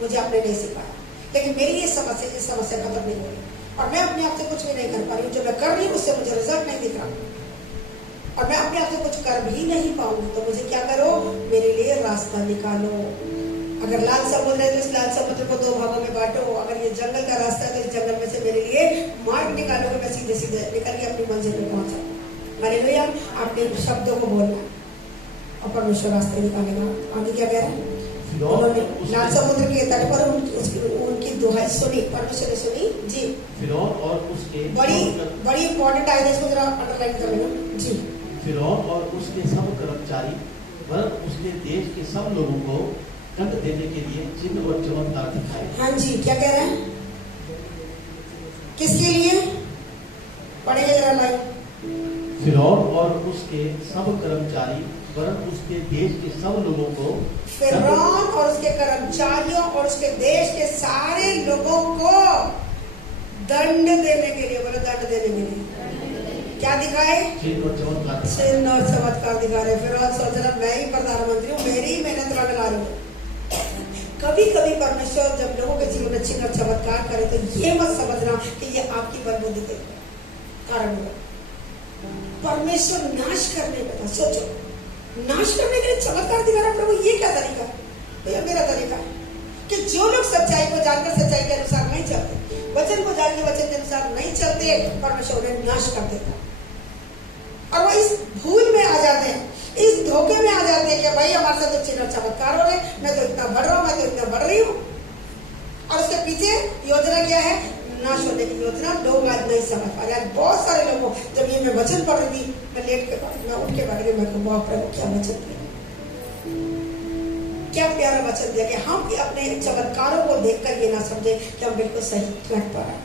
मुझे आपने नहीं सिखाया, लेकिन मेरी ये समस्या खत्म नहीं हो रही, और मैं अपने आप से कुछ भी नहीं कर पा रही हूँ। जो मैं कर रही हूँ उससे मुझे रिजल्ट नहीं दिख रहा, और मैं अपने आप से कुछ कर भी नहीं पाऊंगी। तो मुझे क्या करो, मेरे लिए रास्ता निकालो। अगर लाल समुद्र है तो इस लाल समुद्र को 2 भागों में बांटो। अगर ये जंगल का रास्ता है तो इस जंगल में से मेरे लिए मार्ग निकालो कि मैं सीधे सीधे निकल के अपनी मंजिल में पहुंचा। हालेलुया। आपने शब्दों को बोलना, और परमेश्वर रास्ते निकालेगा। आगे क्या कह रहा है? फिरौन उन्होंने उसके- लाल समुद्र के तट पर उनकी दुहाई सुनी, परमेश्वर ने सुनी जी। फिरौन और उसके बड़ी इंपॉर्टेंट आयत है, इसको जरा अंडरलाइन कर लेना जी। फिरौन और उसके सब कर्मचारी वरन उसके देश के सब लोगों को दंड देने के लिए चिन्ह और चमत्कार दिखाए। हाँ जी, क्या कह रहे हैं? किसके लिए? पढ़ेगा जरा लाइन। फिरौन और उसके सब कर्मचारी वरन उसके देश के सब लोगों को फिरौन और उसके कर्मचारियों और उसके देश के सारे लोगों को दंड देने के लिए, बोलो दंड देने के लिए क्या दिखाए? चिन्ह और चमत्कार दिखाए। चिन्ह और चमत्कार दिखा रहे। फिरौन सोच रहा मैं ही प्रधानमंत्री हूँ, मेरी ही मेहनत लगा रही हूँ। कभी कभी परमेश्वर जब लोगों के जीवन में चिन्ह और चमत्कार करे तो ये मत समझना कि ये आपकी बलबुद्धि के कारण होगा। परमेश्वर नाश करने का था। सोचो, नाश करने के लिए चमत्कार दिखा रहा प्रभु, ये क्या तरीका है? भैया मेरा तरीका है कि जो लोग सच्चाई को जानकर सच्चाई के अनुसार नहीं चलते, वचन को जान के वचन के अनुसार नहीं चलते, परमेश्वर उन्हें नाश कर देता। और वो इस भूल में आ जाते हैं, इस धोखे में आ जाते हैं कि भाई हमारे साथ तो चिन्ह और चमत्कार हो रहे, मैं तो इतना बढ़ रहा हूँ, मैं तो इतना बढ़ रही हूँ। और उसके पीछे योजना क्या है? नाश होने की योजना। लोग आज नहीं समझ पा रहे। आज बहुत सारे लोगों, जब ये मैं वचन पढ़ रही थी, मैं लेट के बाद मैं उठ के बैठ गई, मैं कहूँ प्रभु क्या वचन दिया, क्या प्यारा वचन दिया कि हम अपने चमत्कारों को देखकर ये ना समझे कि हम बिल्कुल सही ट्रैक पर आए।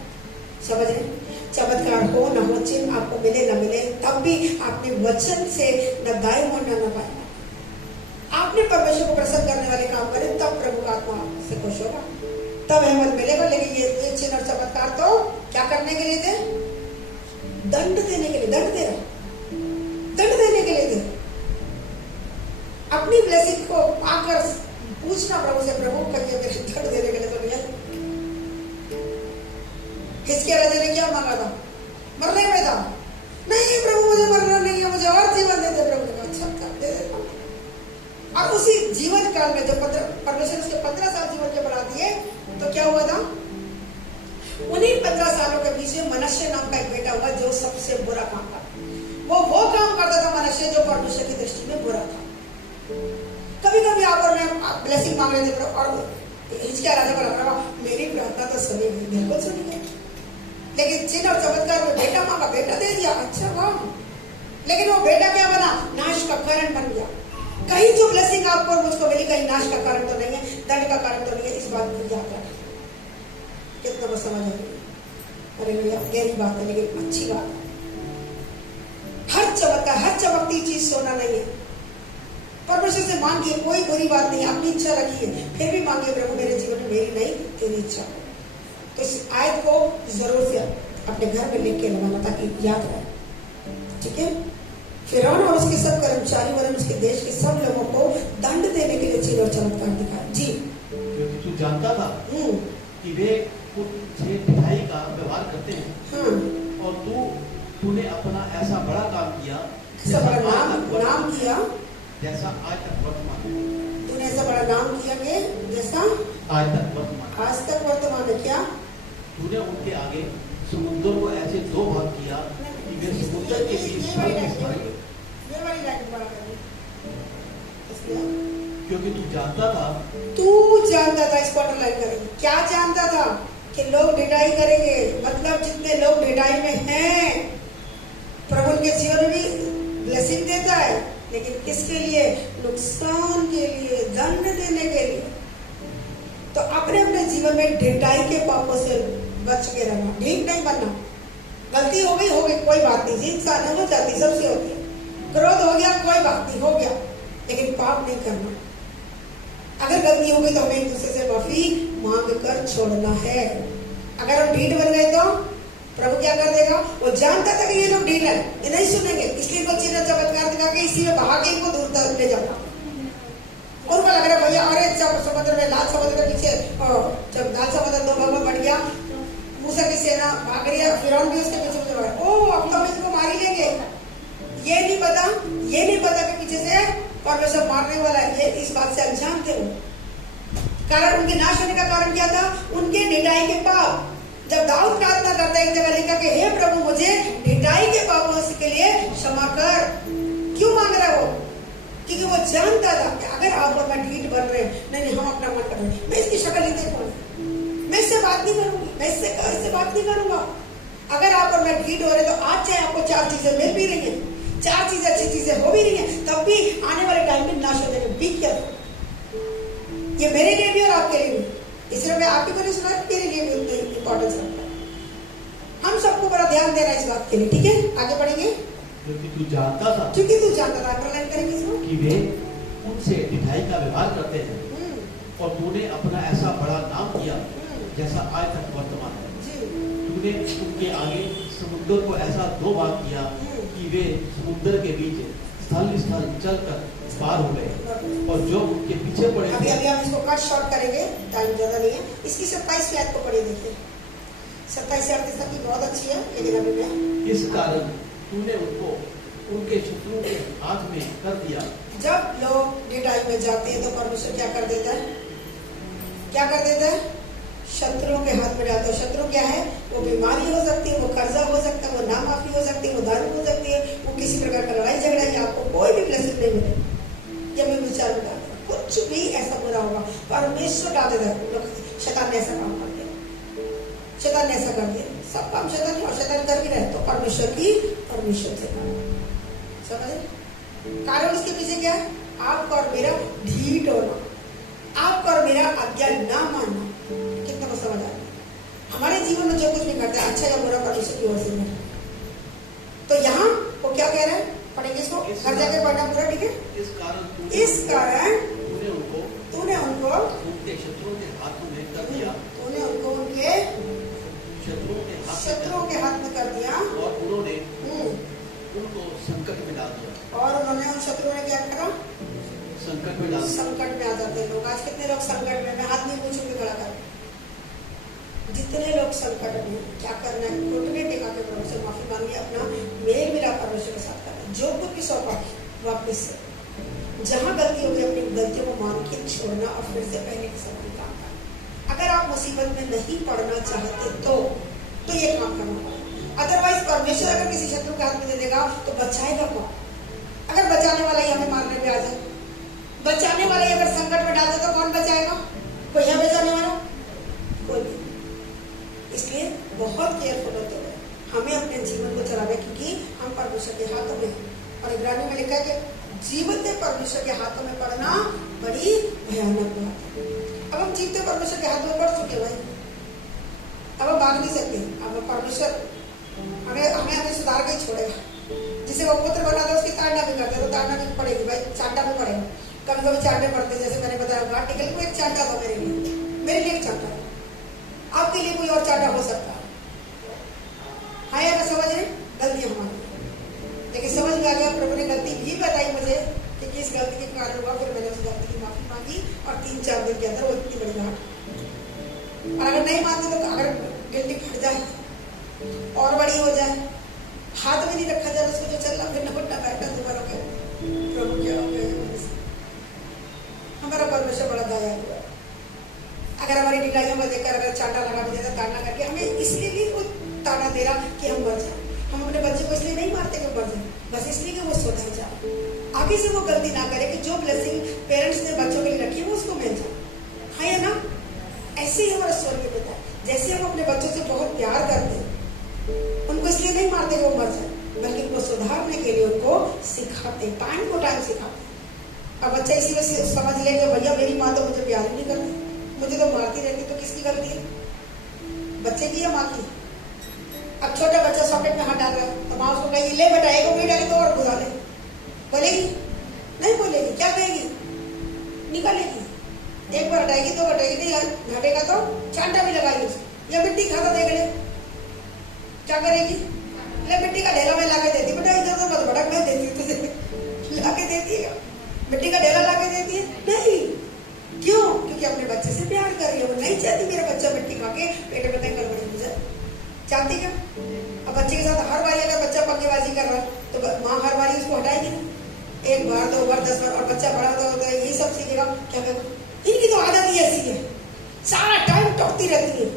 समझ रहे? चमत्कार हो न हो, चिन्ह आपको मिले न मिले, तब भी आपने वचन से न दाएं मोड़ना न बाएं। आपने परमेश्वर को प्रसन्न करने वाले काम करें, तब प्रभु का आत्मा आपसे खुश होगा, तब अहमद मिलेगा। लेकिन ये चिन्ह और चमत्कार तो क्या करने के लिए थे? दंड देने के लिए। दंड दे रहा, दंड देने के लिए थे। अपनी ब्लेसिंग को आकर पूछना प्रभु से, प्रभु कहिए मेरे दंड देने के लिए तो नहीं है। हिजकिय्याह राजा ने क्या मांगा था? मरने में था। नहीं प्रभु मुझे मरना नहीं है, मुझे और जीवन दे दे। प्रभु ने कहा अच्छा दे देता। और उसी जीवन काल में जब परमेश्वर उसके 15 साल जीवन के बढ़ा दिए तो क्या हुआ था? उन्हीं 15 सालों के बीच में मनश्शे नाम का एक बेटा हुआ जो सबसे बुरा काम करता। वो काम करता था मनश्शे जो परमेश्वर की दृष्टि में बुरा था। कभी कभी आप और मैं ब्लेसिंग मांग रहे थे और हिजकिय्याह राजा को लग रहा मेरी प्रार्थना तो सुनी गई, बिल्कुल सुनी गई, लेकिन चिन्ह और चमत्कार में बेटा मांगा, बेटा दे दिया, अच्छा वाह। लेकिन वो बेटा क्या बना? नाश का कारण बन गया। कहीं जो ब्लेसिंग आपको और मुझको मिली, कहीं नाश का कारण तो नहीं है, दंड का कारण तो नहीं है। इस बात को याद रखें। कितना बस समझ आ गई? अरे भैया गहरी बात है लेकिन अच्छी बात है। हर चमत्कार, हर चमकती चीज सोना नहीं है। परमेश्वर से मांगिए, कोई बुरी बात नहीं, अपनी इच्छा रखिए, फिर भी मांगिए प्रभु मेरे जीवन में मेरी नहीं तेरी इच्छा हो। तो इस आयत को जरूर से अपने घर में लिख के लगाना ताकि याद रहे। ठीक है? फिरौन और उसके सब कर्मचारी वरन उसके देश के सब लोगों को दंड देने के लिए चिन्ह और चमत्कार दिखाया जी। क्योंकि तू जानता था कि वे तुझे ढिठाई का व्यवहार करते हैं और तूने अपना ऐसा बड़ा काम किया, ऐसा बड़ा नाम किया जैसा आज तक वर्तमान है। तूने ऐसा बड़ा नाम किया कि जैसा आज तक वर्तमान, आज तक वर्तमान है। क्या तूने उनके आगे समुद्र को ऐसे दो भाग किया कि वे समुद्र के बीच क्योंकि तू जानता था इसको अंडरलाइन करेंगे। क्या जानता था? कि लोग ढिठाई करेंगे। मतलब जितने लोग ढिठाई में हैं, प्रभु उनके जीवन में भी ब्लेसिंग देता है, लेकिन किसके लिए? नुकसान के लिए, दंड देने के लिए। तो अपने अपने जीवन में ढिठाई के पापों से बच के रहना, ढीठ नहीं बनना। गलती हो गई, कोई बात नहीं, इंसान हो जाती, सबसे होती है। क्रोध हो गया, कोई बात नहीं, हो गया, लेकिन पाप नहीं करना। अगर गलती हो गई तो हमें एक दूसरे से माफी मांग कर छोड़ना है। अगर हम ढीठ बन गए तो प्रभु क्या कर देगा? वो जानता था कि ये लोग ढीठ है, ये नहीं सुनेंगे, इसलिए वो चिन्ह चमत्कार दिखा के इसी में बहा के इनको दूर तक ले जाता। उनको लग रहा भैया अरे जब समुद्र में, लाल समुद्र के पीछे, जब लाल समुद्र दो भाग में बढ़ गया, मूसा की सेना भाग रही है, फिरौन भी उसके पीछे भाग, ओ अब तो हम इसको मार ही लेंगे। ये नहीं पता कि पीछे से परमेश्वर मारने वाला है। ये इस बात से अनजान थे वो। कारण उनके नाश होने का कारण क्या था? उनके ढिठाई के पाप। जब दाऊद प्रार्थना करता है एक जगह लिखा कि हे प्रभु मुझे ढिठाई के पापों के लिए क्षमा कर। क्यों मांग रहा है वो? क्योंकि वो जानता था कि अगर आप और मैं ढीठ बन रहे हैं, नहीं हम अपना मन कर रहे हैं, मैं इसकी शक्ल नहीं देखूंगी, मैं इससे बात नहीं करूंगी, मैं इससे बात नहीं करूंगा। अगर आप और मैं ढीठ हो रहे तो आज चाहे आपको 4 चीजें मिल भी रही है, 4 चीजें अच्छी चीजें हो भी रही है, तब भी आने वाले टाइम में नाश हो जाएंगे। Be careful. ये मेरे लिए भी और आपके लिए भी। इसलिए मैं आपके को नहीं सुना, मेरे लिए भी उतना इंपॉर्टेंस रखता है। हम सबको बड़ा ध्यान देना इस बात के लिए, ठीक है? आगे बढ़ेंगे। क्योंकि तू जानता था अंडरलाइन करेंगे इसको कि वे उनसे ढिठाई का व्यवहार करते हैं, और तूने अपना ऐसा बड़ा नाम किया जैसा आज तक वर्तमान है। तूने उनके आगे समुद्र को ऐसा 2 भाग किया कि वे समुद्र के बीच स्थल चलकर पार हो गए, और जो उनके पीछे पड़े अभी हम इसको कट शॉर्ट करेंगे, टाइम ज्यादा नहीं है। इसकी 27 स्लाइड को पढ़िए, देखिए 27 से 38 तक की बहुत अच्छी है, लेकिन अभी मैं इस कारण तूने उनको उनके शत्रुओं के हाथ में कर दिया। जब लोग ढिठाई में जाते हैं तो परमेश्वर क्या कर देता है? क्या कर देता है? शत्रुओं के हाथ में डालता है। शत्रु क्या है? वो बीमारी हो सकती है, वो कर्जा हो सकता है, वो नामाफी हो सकती है, वो दारू हो सकती है, वो किसी प्रकार का लड़ाई झगड़ा है, आपको कोई भी ब्लेसिंग नहीं मिले। जब मैं विचार में डालता हूँ कुछ भी ऐसा बुरा होगा, परमेश्वर डाल देता है। शैतान ने ऐसा काम कर दिया, शैतान ने ऐसा कर दिया, सब काम शैतान और शैतान कर भी रहे तो परमेश्वर से समझे? कारण उसके पीछे क्या है? आपका और मेरा ढीठ होना, आपका और मेरा आज्ञा ना मानना। कितना को समझ आ रहा है? हमारे जीवन में जो कुछ भी करते हैं, अच्छा या बुरा, परमेश्वर की ओर से है। तो यहाँ वो क्या कह रहे हैं? पढ़ेंगे इसको, घर जाके पढ़ना पूरा, ठीक है? इस कारण तूने उनको उनके शत्रुओं के हाथ में कर दिया, तूने उनको उनके शत्रुओं के हाथ में कर दिया, और उन्होंने उनको संकट में डाल दिया। और उन्होंने उन शत्रुओं ने क्या करा? संकट में डाल। संकट में आ जाते हैं लोग। आज कितने लोग संकट में? मैं हाथ नहीं पूछूंगी, खड़ा कर। जितने लोग संकट में, क्या करना है? घुटने टेका के परमेश्वर माफी मांगिए, अपना मेल मिला परमेश्वर के साथ करना। जो कुछ भी सौंपा वापिस से, जहां गलती होगी अपनी गलतियों को मान के छोड़ना और फिर से पहले के समान काम करना। अगर आप मुसीबत में नहीं पड़ना चाहते तो ये काम करना पड़ेगा। अदरवाइज परमेश्वर अगर किसी शत्रु के हाथ में दे देगा तो बचाएगा कौन? अगर बचाने वाला ही हमें मारने पे आ जाए, बचाने वाला ही अगर संकट में डाल दे तो कौन बचाएगा? कोई है बचाने वाला? कोई नहीं। इसलिए बहुत केयरफुल होते हुए हमें अपने जीवन को चलाना, क्योंकि हम परमेश्वर के हाथों में। और इब्रानियों में लिखा है कि जीवन से परमेश्वर के हाथों में पड़ना बड़ी भयानक बात है। अब हम जीवते परमेश्वर के हाथ में पड़ चुके भाई, अब हम भाग नहीं सकते। अब परमेश्वर हमें सुधार के ही छोड़ेगा। जिसे वो पुत्र बना था उसकी ताड़ना भी करते, तो ताड़ना भी पड़ेगी भाई, चांटा भी पड़ेगा। कभी कभी चांटे पड़ते, जैसे मैंने बताया आर्टिकल को, एक चांटा था मेरे लिए एक चांटा था। आपके लिए कोई और चांटा हो सकता है। हाँ या समझ रहे? गलती हमारी, लेकिन समझ में आ गया। प्रभु ने गलती भी बताई मुझे कि किस गलती के कारण हुआ। फिर मैंने उस गलती की माफी मांगी और 3-4 दिन के अंदर वो इतनी बड़ी घाट। और अगर नहीं मानते तो अगर गिल्टी फट जाए और बड़ी हो जाए, हाथ में नहीं रखा जाए उसको, जो चल रहा फिर नपटना बैठा दोबारा के प्रभु क्या हो गया। हमारा परमेश्वर बड़ा दया हुआ। अगर हमारी ढिलाइयों को देखकर अगर चांटा लगा भी देता, ताड़ना करके, हमें इसलिए भी वो ताना दे रहा कि हम मर जाए। हम अपने बच्चे को इसलिए नहीं मारते कि मर जाए, बस इसलिए कि वो सुधर जाए, आगे से वो गलती ना करे, कि जो ब्लेसिंग पेरेंट्स ने बच्चों के लिए रखी है वो उसको मिल जाए। हाँ या ना? ऐसे ही हमारा स्वर्ग पिता, जैसे हम अपने बच्चों से बहुत प्यार करते हैं, उनको इसलिए नहीं मारते कि वो मर जाए, बल्कि उनको सुधारने के लिए उनको सिखाते, टाइम को टाइम सिखाते। अब बच्चा इसी वजह से समझ ले कि भैया मेरी माँ तो मुझे प्यार ही नहीं करती, मुझे तो मारती रहती, तो किसकी गलती है? बच्चे की या माँ की? अब छोटा बच्चा सॉकेट में हाथ डाल रहा है तो माँ उसको कहेगी ले बेटा, एक उंगली डाली तो और घुसा ले। बोलेगी? नहीं बोलेगी। क्या कहेगी? निकालेगी। एक बार हटाएगी तो हटाएगी, नहीं हटेगा तो चांटा भी लगाएगी उसको। या मिट्टी खाता देख ले, क्या करेगी? ले मिट्टी का ढेला में लाके देती, बेटा इधर तो मत भड़क, मैं देती हूँ तुझे। लाके देती है मिट्टी का ढेला लाके देती है? नहीं। क्यों? क्योंकि अपने बच्चे से प्यार कर रही है। वो नहीं चाहती मेरा बच्चा मिट्टी खा के पेट में तंग गड़बड़ी हो जाए। चाहती क्या? अब बच्चे के साथ हर बार अगर बच्चा पंगेबाजी कर रहा है तो माँ हर बार उसको हटाएगी ना, 1 बार 2 बार 10 बार। और बच्चा बड़ा होता है यही सब सीखेगा। क्या करेगा? इनकी तो आदत ही ऐसी है, सारा टाइम टोकती रहती है।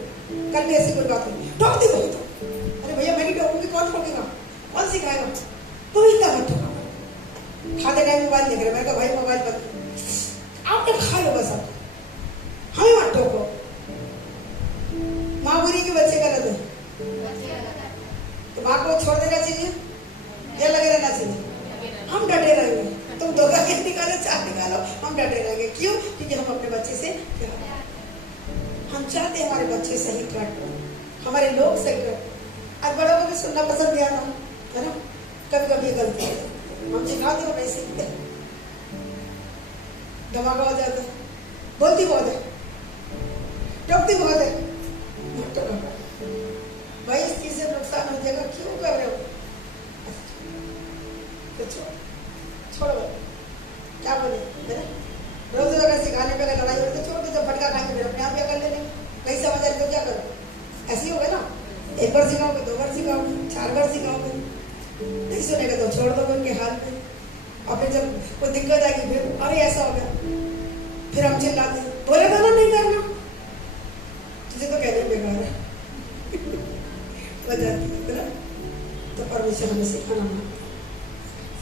कल भी ऐसी कोई बात नहीं, टोकती बहुत। अरे भैया मैं नहीं टोकूंगी, कौन टोकेगा? कौन सिखाएगा? कोई का मत ठोका। खाते टाइम मोबाइल देख रहे, मैंने कहा भाई मोबाइल बंद, आपने खा लो बस, आप हमें मत टोको। माँ बुरी की बच्चे गलत है, तो माँ को छोड़ देना चाहिए या लगे रहना चाहिए? हम डटे रहेंगे, तुम दो का एक निकालो, 4 निकालो, हम डटे रहेंगे। क्यों? क्योंकि हम अपने बच्चे से प्यार, हम चाहते हैं हमारे बच्चे सही काट, हमारे लोग सही काट। आज बड़ों को भी सुनना पसंद नहीं आता है ना, कभी कभी गलती है, हम सिखाते हो नहीं सीखते, धमाका हो जाता है, बोलती बहुत है, टोकती बहुत है, मत टोको भाई, इस चीज से नुकसान हो जाएगा, क्यों कर रहे हो? तो छोड़ो, क्या बोले है ना, रोज अगर सिखाने पे अगर लड़ाई हो तो छोड़ दो, जब फटका खाएंगे फिर अपने आप क्या कर लेंगे, नहीं समझ आ रही तो क्या करो, ऐसे ही होगा ना, 1 बार सिखाओगे, 2 बार सिखाओगे, 4 बार सिखाओगे, नहीं सुनेगा तो छोड़ दोगे उनके हाल में। और फिर जब कोई दिक्कत आएगी फिर अरे ऐसा हो गया, फिर हम चिल्लाते हैं, बोले था ना नहीं करना, तुझे तो कहने बेकार है वजह ना। तो परमेश्वर हमें सिखाना,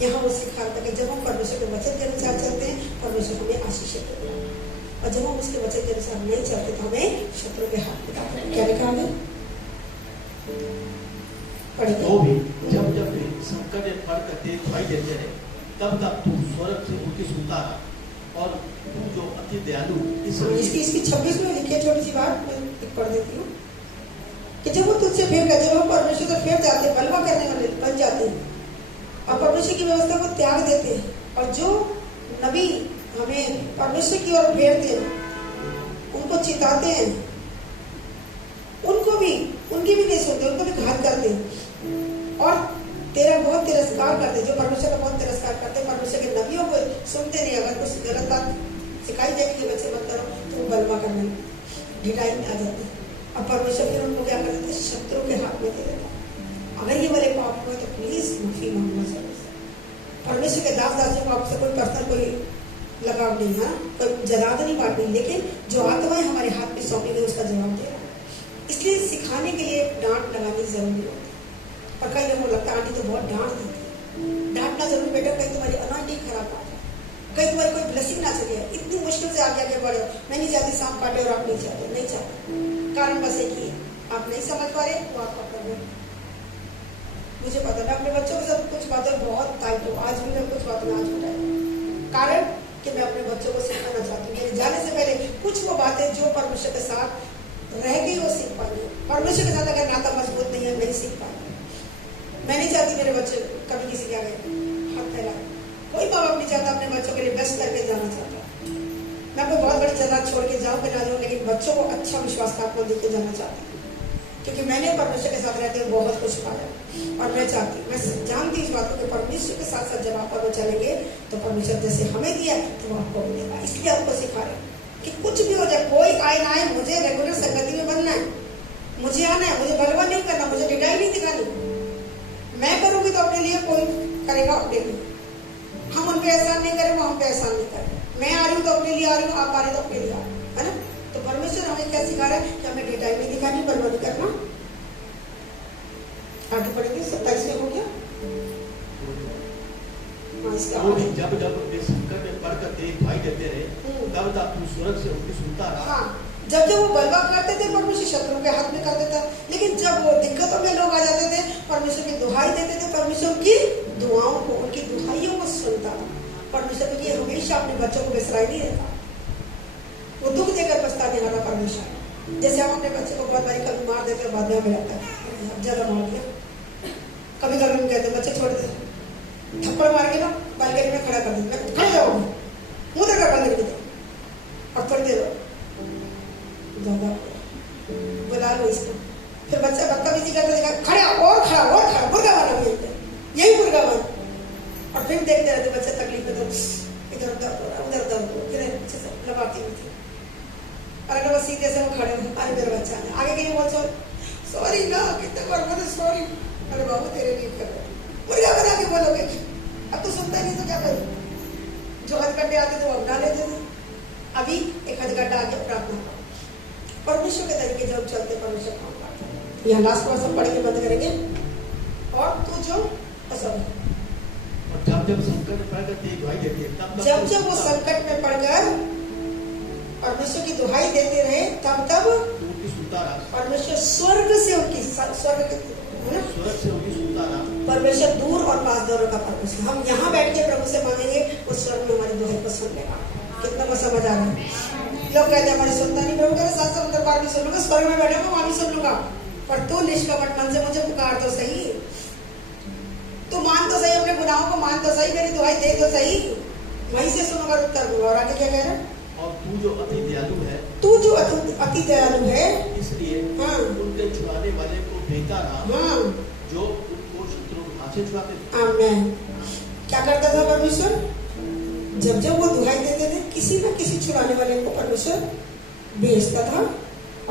यहाँ वो सिखाता है कि जब हम परमेश्वर के वचन के अनुसार चलते हैं, परमेश्वर हमें आशीष देता है, और जब हम उसके वचन के अनुसार नहीं चलते तो हमें शत्रु के हाथ में क्या लिखा है? वो भी जब जब संकट पड़ करते दिखाई देते रहे, तब तक तू स्वर्ग से उनकी सुनता रहा, और तू जो अति दयालु इसकी 26 में लिखी छोटी सी बात मैं पढ़ देती हूँ कि जब वो तुझसे फिर कर, जब हम परमेश्वर से फिर जाते, बलवा करने वाले बन जाते हैं और परमेश्वर की व्यवस्था को त्याग देते हैं, और जो नबी हमें परमेश्वर की ओर फेरते हैं, उनको चिताते हैं, उनकी भी नहीं सुनते, उनको भी घात करते हैं, और तेरा बहुत तिरस्कार करते, जो परमेश्वर का बहुत तिरस्कार करते, परमेश्वर के नबियों को सुनते नहीं। अगर कुछ गलत बात सिखाई जाएगी कि बच्चे मत करो, तो वो बलवा करने ढिलाई में आ जाते हैं, और परमेश्वर फिर उनको क्या कर देते, शत्रु के हाथ में दे देता। अगर ये वाले पाप हुए तो प्लीज माफी मांगना चाहिए। परमेश्वर के दास दासियों को आपसे कोई पर्सनल कोई लगाव नहीं है, कोई जलाद नहीं बांटनी, लेकिन जो आत्माएं हमारे हाथ में सौंपी गई उसका जवाब दे रहा है। इसलिए सिखाने के लिए डांट लगानी जरूरी होती है। और कई लोगों को लगता है आंटी तो बहुत डांट देती है, डांटना जरूरी बेटा, कहीं तुम्हारी अनॉइंटिंग खराब आ जाए, कहीं तुम्हारी कोई ब्लेसिंग ना चले, इतनी मुश्किल से आगे बढ़े हो। मैं नहीं चाहती सांप काटे और आप नहीं चाहते, नहीं चाहते, कारण बस एक ही, आप नहीं समझ पा रहे, वो आपका प्रॉब्लम। मुझे पता है अपने बच्चों के साथ कुछ बातें बहुत टाइट हो, आज भी मैं कुछ बातें आज उठाई, कारण कि मैं अपने बच्चों को सिखाना चाहती हूँ। मेरे जाने से पहले कुछ वो बातें जो परमेश्वर के साथ रह गई वो सीख पाएंगे, परमेश्वर के साथ अगर नाता मजबूत नहीं है नहीं सीख पाएंगे। मैं नहीं चाहती मेरे बच्चे कभी किसी के आगे हाथ फैलाए, कोई माँ बाप नहीं चाहता अपने बच्चों के लिए बेस्ट करके जाना चाहता। मैं अपने बहुत बड़ी जन्नत छोड़ के जाऊँ कि ना जाऊँ, लेकिन बच्चों को अच्छा विश्वास को देके जाना चाहती हूँ, क्योंकि मैंने परमेश्वर के साथ रहते हुए बहुत कुछ पाया, और मैं चाहती, मैं जानती इस बात को कि परमेश्वर के साथ साथ जब आप पर चलेंगे तो परमेश्वर जैसे हमें दिया तो वो आपको मिलेगा। इसलिए आपको सिखा रहे कि कुछ भी हो जाए, कोई आए ना आए, मुझे रेगुलर संगति में बनना है, मुझे आना है, मुझे बलवा नहीं करना, मुझे डिटाई नहीं दिखानी। मैं करूंगी तो अपने लिए, कोई करेगा अपने लिए। हम उन पे एहसान नहीं करें, वो हम पे एहसान नहीं करें। मैं आ रही हूँ तो अपने लिए आ रही हूँ, आप आ रहे तो अपने लिए आ रहे हैं, है ना। तो परमेश्वर हमें क्या सिखा रहा है कि हमें डिटाई नहीं दिखानी, बलवा नहीं करना। आगे पढ़ेंगे, 27 में हो गया। जब जब वे संकट में पड़ कर दिखाई देते रहे, तब तक तू स्वर्ग से उनकी सुनता रहा। हाँ, जब जब वो बलवा करते थे परमेश्वर शत्रु के हाथ में कर देता, लेकिन जब वो दिक्कतों में लोग आ जाते थे, परमेश्वर की दुहाई देते थे, परमेश्वर की दुआओं को, उनकी दुहाइयों को सुनता था। परमेश्वर के हमेशा अपने बच्चों को बिसराई नहीं रहता, वो दुख देकर पछताने वाला परमेश्वर। जैसे हम अपने बच्चे को बहुत बारी कभी मार देते हैं, बाद में हमें लगता है ज्यादा मार दिया। कभी कभी हम कहते हैं बच्चे छोड़ दे, थप्पड़ मार के ना बालकनी में खड़ा कर देते, खड़े जाओ, मुंह देखा बालकनी में, और थोड़ी देर ज्यादा बुला लो इसको। फिर बच्चा बदतमीजी करते देखा, खड़ा और खड़ा और खड़ा, मुर्गा बना यही मुर्गा बन, और फिर देखते रहते बच्चे तकलीफ में, तो इधर दर्द हो रहा, उधर दर्द हो, फिर अच्छे से लगाती हुई थी। और अगर वो सीधे से वो खड़े हो, अरे मेरा बच्चा है, आगे कहीं बोल सॉरी ना, कितने बार बोले सॉरी, अरे बाबू तेरे लिए कर रहे, मुर्गा बना के बोलोगे। अब तो सुनता नहीं तो क्या करूं, जो हथकंडे आते थे वो अपना लेते थे। अभी एक हथकंडा आके प्रार्थना करो, परमेश्वर के तरीके जब चलते परमेश्वर काम करता है। यहाँ लास्ट वर्ष हम पढ़ के बंद करेंगे। और तू जो और जब जब संकट में पड़कर तेरी दुहाई देते हैं तब जब जब वो संकट में पड़कर परमेश्वर की दुहाई देते रहे तब तब उनकी सुनता रहा, परमेश्वर स्वर्ग से उनकी स्वर्ग है ना, स्वर्ग से उनकी सुनता रहा। परमेश्वर दूर और पास दोनों का परमेश्वर। हम यहाँ बैठ के प्रभु से मांगेंगे, वो स्वर्ग में हमारी दुहाई को सुन लेगा। कितना को समझ आ रहा है? लोग कहते हैं हमारे सुनता नहीं, प्रभु कहते सात समुद्र पार भी सुन लूंगा, स्वर्ग में बैठा वहां भी सुन लूंगा, पर तू निष्कपट मन से मुझे पुकार तो सही, तू मान तो सही, अपने गुनाहों को मान तो सही, मेरी दुहाई दे तो सही, वहीं से सुनूंगा उत्तर दूंगा। और आगे क्या कह रहा है? और तू जो अति दयालु है, तू जो अति दयालु है, इसलिए हाँ, उनके छुड़ाने वाले को भेजता रहा, हाँ, जो उनको शत्रुओं के हाथ से छुड़ाते थे। आमीन। क्या करता था परमेश्वर? जब जब वो दुहाई देते थे, किसी न किसी छुड़ाने वाले को परमेश्वर भेजता था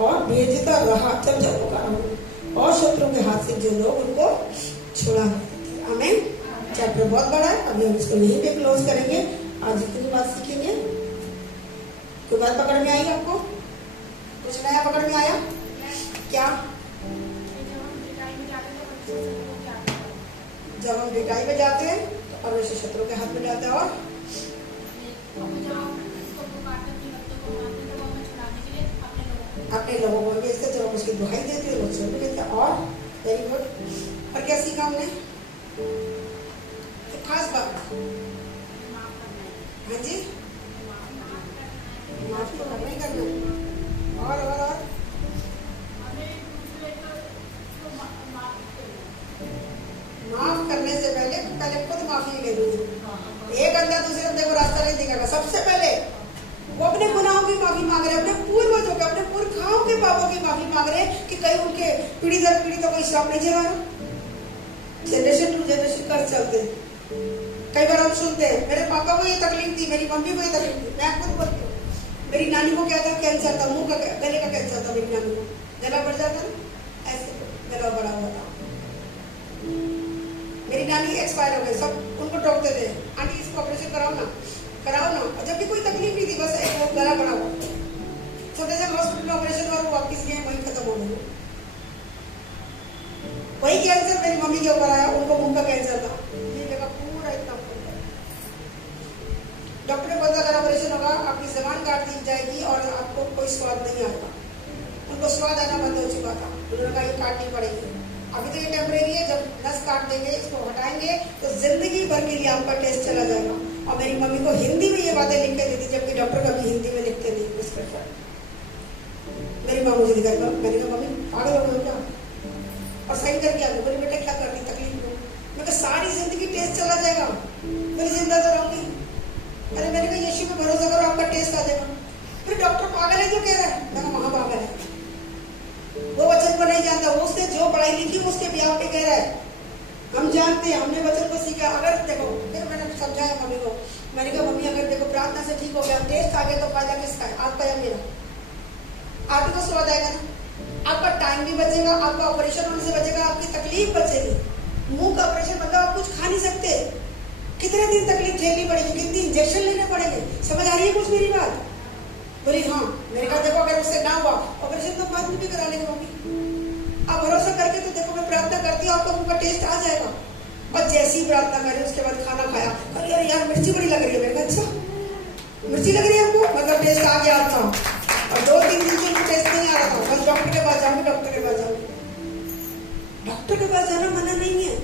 और भेजता रहा जब जब वो काम हो, और शत्रुओं के हाथ से जो लोग उनको छुड़ा देते थे। आमीन। चैप्टर बहुत बड़ा है, अभी हम इसको यहीं पे क्लोज करेंगे। आज इतनी बात सीखेंगे। कोई बात पकड़ में आई आपको? कुछ नया पकड़ में आया क्या? जब हम भिखाई में जाते हैं तो परमेश्वर शत्रु के हाथ में जाता है, और अपने लोगों को भेजते, जब हम उसकी दुहाई देते हैं वो सुन लेते हैं। और वेरी गुड। और क्या सीखा हमने? तो खास बात, हाँ जी, माफी तो नहीं करना। और माफ करने से पहले खुद माफी ले लीजिए। एक अंधा दूसरे बंदे को रास्ता नहीं दिखाएगा। सबसे पहले वो अपने गुनाहों की माफी मांग रहे, अपने पूर्वजों के, अपने पुरखाओं के पापों की माफी मांग रहे कि कहीं उनके पीढ़ी दर पीढ़ी तो कोई श्राप नहीं चला रहा। जनरेशन टू जनरेशन कर चलते। कई बार हम सुनते हैं मेरे पापा को ये तकलीफ थी, मेरी मम्मी को ये तकलीफ थी। मैं खुद बोलती हूँ, मेरी नानी को क्या था? कैंसर था, मुंह का गले का कैंसर था। मेरी नानी को गला बढ़ जाता ना, ऐसे गला बड़ा हुआ था। मेरी नानी एक्सपायर हो गई, सब उनको टोकते थे, आंटी इसको ऑपरेशन कराओ ना, कराओ ना, जबकि कोई तकलीफ नहीं थी, बस एक वो गला बड़ा हुआ। छोटे से हॉस्पिटल में ऑपरेशन हुआ, वो वापिस गए, वहीं खत्म हो गई। वही कैंसर मेरी मम्मी के ऊपर आया, उनको मुंह का कैंसर था, ये जगह पूरा इतना फूल। डॉक्टर ने बोला अगर ऑपरेशन होगा आपकी जबान काट दी जाएगी और आपको कोई स्वाद नहीं आएगा। उनको स्वाद आना बंद हो चुका था, उन्होंने कहा ये काटनी पड़ेगी। अभी तो ये टेम्परेरी है, जब नस काट देंगे, इसको हटाएंगे तो जिंदगी भर के लिए आपका टेस्ट चला जाएगा। और मेरी मम्मी को हिंदी में ये बातें लिख के दी थी, जबकि डॉक्टर कभी हिंदी में लिखते नहीं प्रिस्क्रिप्शन। मेरी माँ मुझे दिखा, मैंने कहा मम्मी पागल हो गए क्या? और साइन करके आ गई। बोली बेटा क्या करती तकलीफ में? मैं कहा सारी जिंदगी टेस्ट चला जाएगा, मेरी जिंदा तो रहूंगी। अरे मैंने कहा यीशु पे भरोसा करो, आपका टेस्ट आ जाएगा। फिर डॉक्टर पागल है जो कह रहा है? मैं कहा पागल है, वो वचन को नहीं जानता, वो उसने जो पढ़ाई लिखी उसके ब्याह पे कह रहा है। हम जानते हैं, हमने वचन को सीखा। अगर देखो, फिर मैंने समझाया मम्मी को, मैंने कहा मम्मी अगर देखो प्रार्थना से ठीक हो गया, टेस्ट आ गया तो फायदा किसका है? आपका या मेरा? आप ही को स्वाद आएगा ना, आपका टाइम भी बचेगा, आपका ऑपरेशन होने से बचेगा, आपकी तकलीफ बचेगी। मुंह का ऑपरेशन मतलब आप कुछ खा नहीं सकते, कितने दिन तकलीफ झेलनी पड़ेगी, कितनी इंजेक्शन लेने पड़ेंगे। समझ आ रही है कुछ मेरी बात? बोली हाँ। मैंने कहा देखो अगर उससे ना हुआ ऑपरेशन तो बाद में भी करा लेंगे मम्मी, आप भरोसा करके तो देखो, मैं प्रार्थना करती हूँ आपका मुंह का टेस्ट आ जाएगा। और जैसी प्रार्थना करें उसके बाद खाना खाया, अरे यार यार मिर्ची बड़ी लग रही है। मैंने कहा अच्छा मिर्ची लग रही है आपको? मतलब टेस्ट आ गया था। और 2-3 दिन से उनको टेस्ट नहीं आ रहा था, बस डॉक्टर के पास जाऊंगी, डॉक्टर के पास जाऊंगी। डॉक्टर के पास जाना मना नहीं है,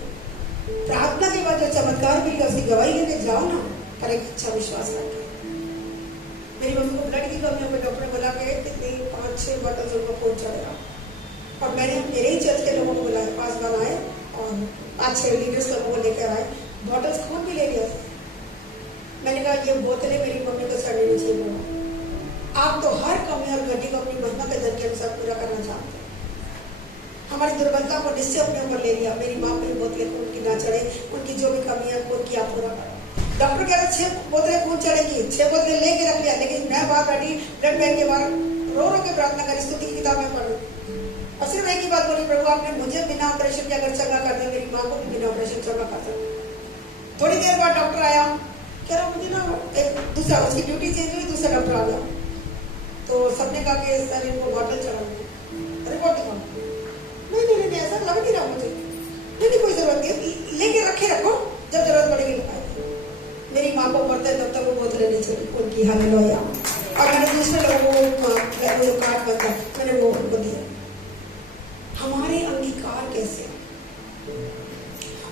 प्रार्थना के बाद जो चमत्कार मिलेगा उसकी गवाही लेके जाओ ना, पर एक अच्छा विश्वास रखें। मेरी मम्मी को ब्लड की कमी हो गई, डॉक्टर ने बोला कि कितनी 5-6 बॉटल उनको खून चढ़ेगा। और मैंने मेरे ही चर्च के लोगों को बुलाया, 5 बार आए और 5-6 लीडर्स लोगों को लेकर आए, बॉटल्स खून भी ले लिया। मैंने कहा ये बोतलें मेरी मम्मी को सड़ने नहीं चाहिए। आप तो हर कमी और घटी को अपनी महिमा के दर के अनुसार पूरा करना चाहते हैं। हमारी दुर्बलता को निश्चय अपने ऊपर ले लिया। मेरी माँ की बोतलें खून की ना चढ़े, उनकी जो भी कमी है खून की आप पूरा करो। डॉक्टर कह रहे 6 बोतलें खून चढ़ेगी, 6 बोतलें लेके रख लिया। लेकिन मैं बाहर बैठी ब्लड बैंक के बाहर रो रो के प्रार्थना करी, स्तुति की किताबें पढ़। और सिर्फ एक ही बात बोली, प्रभु आपने मुझे बिना ऑपरेशन के अगर चंगा कर दिया, मेरी माँ को भी बिना ऑपरेशन चंगा कर दिया। थोड़ी देर बाद डॉक्टर आया, कह रहा मुझे ना एक दूसरा, उसकी ड्यूटी चेंज हुई, दूसरा डॉक्टर आ गया। तो सबने कहा कि सर इनको बॉटल चढ़ाओ, रिपोर्ट दिखाओ। नहीं ऐसा लग नहीं रहा मुझे। नहीं कोई जरूरत नहीं, लेके रखे रखो, जब जरूरत पड़ेगी लगाएंगे। मेरी माँ को मरते तब तक वो बोतलें नहीं छोड़ी उनकी, हालेलुया। और मैंने दूसरे लोगों को जो कार्ड बनता मैंने वो उनको दिया। हमारे अंगीकार कैसे।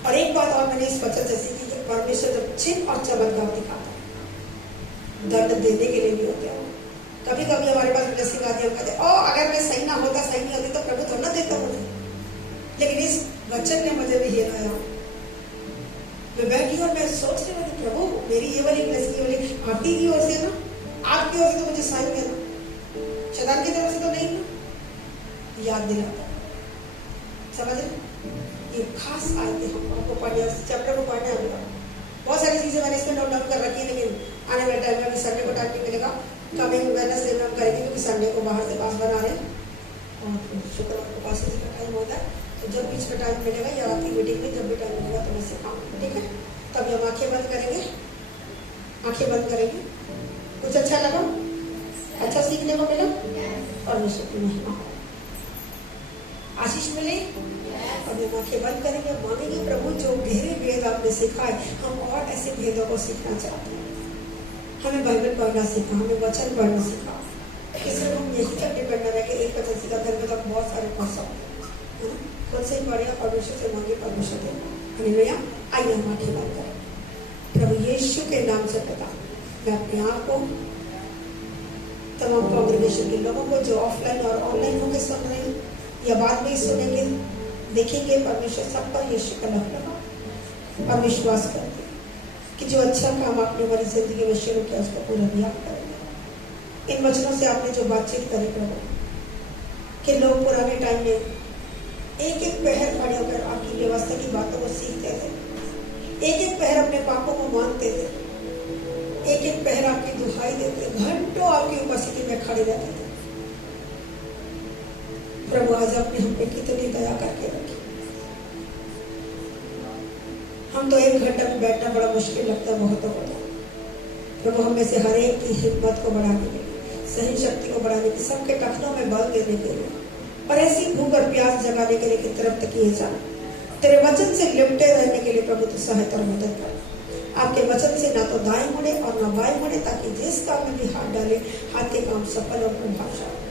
और एक बात और मैंने इस वचन से सीखी कि परमेश्वर जब चिन्ह और चमत्कार दिखाता है, दंड देने के लिए नहीं होते हो। कभी कभी हमारे पास ब्लेसिंग आती है, हम कहते ओ अगर मैं सही ना होता, सही नहीं होती तो प्रभु तो न देता मुझे। लेकिन इस वचन ने मुझे भी हिलाया। मैं बैठी और मैं सोच रही हूँ प्रभु मेरी ये वाली ब्लेसिंग वाली आपकी की ओर से ना, आपकी ओर से तो मुझे साइन देना, शैतान की तरफ से तो नहीं ना, याद दिलाता। समझ ये खास आयते हम आपको पढ़ने चैप्टर को पढ़ने आएगा। बहुत सारी चीजें मैंने इसमें नोट डाउन कर रखी है, लेकिन आने वाले टाइम में अभी संडे को टाइम नहीं मिलेगा। कमिंग वेडनेसडे में हम करेंगे क्योंकि संडे को बाहर से पास बना रहे हैं और शुक्रवार को पास का टाइम होता है। तो जब बीच में टाइम मिलेगा या आपकी मीटिंग में जब भी टाइम मिलेगा तो मैं सिखाऊंगा, ठीक है। तभी हम आंखें बंद करेंगे, आंखें बंद करेंगे। कुछ अच्छा लगा, अच्छा सीखने को मिला, परमेश्वर की महिमा आशीष मिले। और हम आंखें बंद करेंगे, मांगेंगे प्रभु जो गहरे भेद आपने सिखाए हम और ऐसे भेदों को सीखना चाहते हैं। हमें बाइबल पढ़ना सीखा, हमें वचन पढ़ना सीखा। किसी हम यही तक डिपेंड है कि एक वचन सीखा, घर में तो बहुत सारे फंसा है ना। खुद से ही पढ़िया, परमेश्वर से मांगे, परमेश्वर देगा। हालेलुया। आइए हम आंखें बंद करें। प्रभु यीशु के नाम से पिता, मैं अपने आप को, तमाम कांग्रेगेशन के लोगों को जो ऑफलाइन और ऑनलाइन होकर सुन रहे हैं या बाद में ही सुनेंगे देखेंगे, परमेश्वर सब पर यीशु का नाम लगा और विश्वास करते कि जो अच्छा काम आपने हमारी जिंदगी में शुरू किया उसको पूरा भी आप करेंगे। इन वचनों से आपने जो बातचीत करी प्रभु कि लोग पुराने टाइम में एक एक पहर खड़े होकर आपकी व्यवस्था की बातों को सीखते थे, एक एक पहर अपने पापों को मानते थे, एक एक पहर आपकी दुहाई देते, घंटों आपकी उपस्थिति में खड़े रहते थे। प्रभु आज आपने हम पे कितनी दया करके रखी। हम तो एक घंटा में बैठना बड़ा मुश्किल लगता है बहुतों को। प्रभु हमें से हर एक की हिम्मत को बढ़ाने के लिए, सही शक्ति को बढ़ाने की, सबके टखनों में बल देने के लिए और ऐसी भूख और प्यास जगाने के लिए कि तरफ तक किए जाए। तेरे वचन से लिपटे रहने के लिए प्रभु तू सहायता और मदद कर। आपके वचन से ना तो दाएं मुड़े और ना बाएं मुड़े, ताकि जिस काम में भी हाथ डाले हाथ के काम सफल और प्रभावशाली।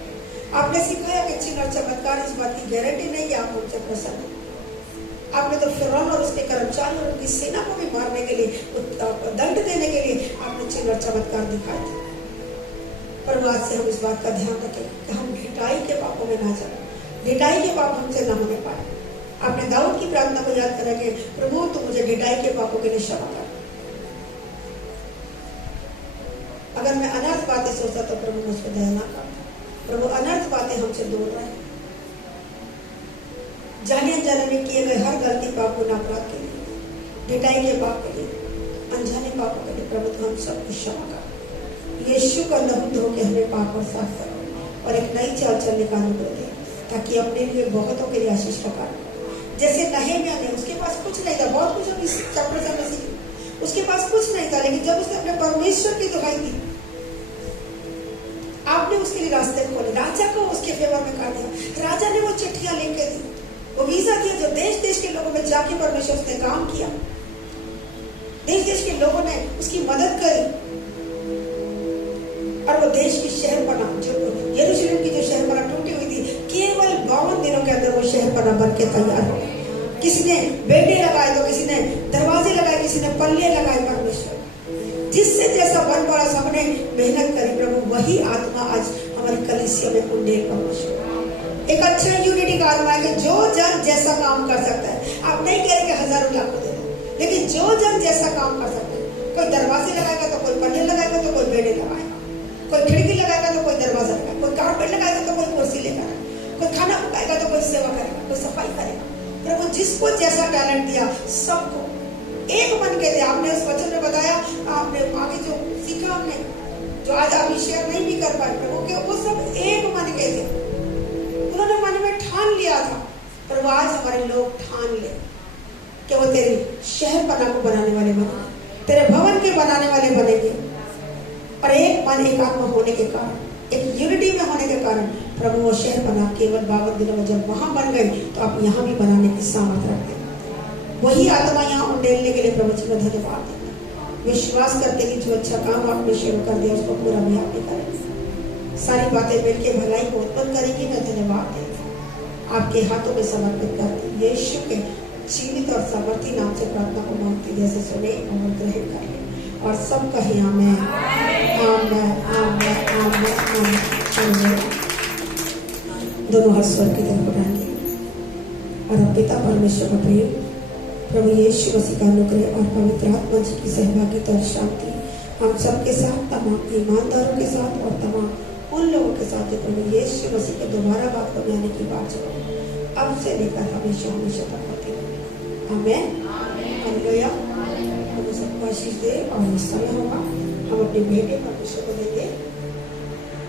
आपने सिखाया कि चिन्ह और चमत्कार इस बात की गारंटी नहीं कि आप हमसे प्रसन्न हैं। आपने तो फिरौन और उसके कर्मचारी और उनकी सेना को भी मारने के लिए, दंड देने के लिए आपने चिन्ह और चमत्कार दिखाए थे। पर आज से हम इस बात का ध्यान रखें कि हम ढिठाई के पापों में ना जाए, ढिठाई के पाप हमसे न होने पाए। आपने दाऊद की प्रार्थना को याद करा कि प्रभु तू मुझे ढिठाई के पापों के लिए क्षमा कर। अगर मैं अनर्थ बातें सोचता तो प्रभु मुझ पर दया ना करता। प्रभु अनर्थ बातें हमसे दूर रहे। जाने अनजाने में किए गए हर गलती पाप और अपराध के लिए, ढिठाई के पाप के लिए, अनजाने पापों के लिए प्रभु हम सबको क्षमा कर। यीशु का लहू धो के हमें पाप और साफ करो और एक नई चाल चलने का अनुग्रह दे, ताकि अपने लिए बहुतों के लिए आशीष का कारण। जैसे नहेमिया ने, उसके पास कुछ नहीं था, बहुत कुछ हम इस चैप्टर से हमें सीखे, उसके पास कुछ नहीं था, लेकिन जब उसने अपने परमेश्वर की दुहाई दी आपने उसके लिए रास्ते खोले, राजा को उसके फेवर में कर दिया। राजा ने वो चिट्ठियां लिख के दी, वो वीजा दिया, जो देश देश के लोगों में जाके परमेश्वर उसने काम किया। देश देश के लोगों ने उसकी मदद करी और वो देश की शहर बना, जो यरूशलेम की जो शहर बना टूटी हुई थी, केवल 52 दिनों के अंदर वो शहर बना बन के तैयार हो। किसी ने बेटे लगाए तो किसी ने दरवाजे लगाए, किसी ने पल्ले लगाए। परमेश्वर जिससे जैसा बन पड़ा सबने मेहनत करी। प्रभु वही आत्मा आज हमारी कलीसिया में उंडेल परमेश्वर एक अच्छा यूनिटी का आत्मा है कि जो जन जैसा काम कर सकता है। आप नहीं कह रहे कि हजारों लाखों दे दो, लेकिन जो जन जैसा काम कर सकता है। कोई दरवाजे लगाएगा तो कोई पल्ले लगाएगा तो कोई बेड़े लगाएगा, कोई खिड़की लगाएगा तो कोई दरवाजा लगाएगा, कोई कारपेट लगाएगा तो कोई कुर्सी लेकर, कोई खाना पकाएगा तो कोई सेवा करेगा, कोई सफाई करेगा। प्रभु जिसको जैसा टैलेंट दिया सबको एक मन के दिया। आपने उस वचन में बताया, आपने आगे जो सीखा हमने, जो आज आप शेयर नहीं भी कर पाए प्रभु के, वो सब एक मन के थे। उन्होंने मन में ठान लिया था। प्रभु आज हमारे लोग ठान ले कि वो तेरे शहर पना को बनाने वाले बने, तेरे भवन के बनाने वाले बनेंगे। और एक मन एक आत्मा होने के कारण, एक यूनिटी में होने के कारण प्रभु वो शहर बना केवल 52 दिनों में जब वहां बन गए, तो आप यहाँ भी बनाने की सामर्थ रखते हैं। वही आत्मा यहाँ उंडेलने के लिए प्रभु जी को धन्यवाद देता हूं। विश्वास करते कि जो अच्छा काम आपने शुरू कर दिया उसको पूरा भी आप ही करेंगे। सारी बातें मिलकर भलाई को उत्पन्न करेंगी। मैं धन्यवाद देता हूँ, आपके हाथों में समर्पित करती हूँ। यीशु के जीवित और सामर्थी नाम से प्रार्थना को मांगती, जैसे सुने और ग्रहण कर ले और सब कहे आमेन आमेन आमेन आमेन आमेन। दोनों हाथ स्वर की तरफ बढ़ाएंगे और अब पिता परमेश्वर का प्रेम, प्रभु यीशु मसीह का अनुग्रह और पवित्र आत्मा जी की सहभागिता और शांति हम सबके साथ, तमाम ईमानदारों के साथ और तमाम उन लोगों के साथ जो प्रभु यीशु मसीह के दोबारा वापस में आने की बात जो अब से लेकर हमेशा हमेशा तक होती है। Amen hallelujah. प्रभु सबको आशीष दे और इस समय होगा हम अपने बेटे परमेश्वर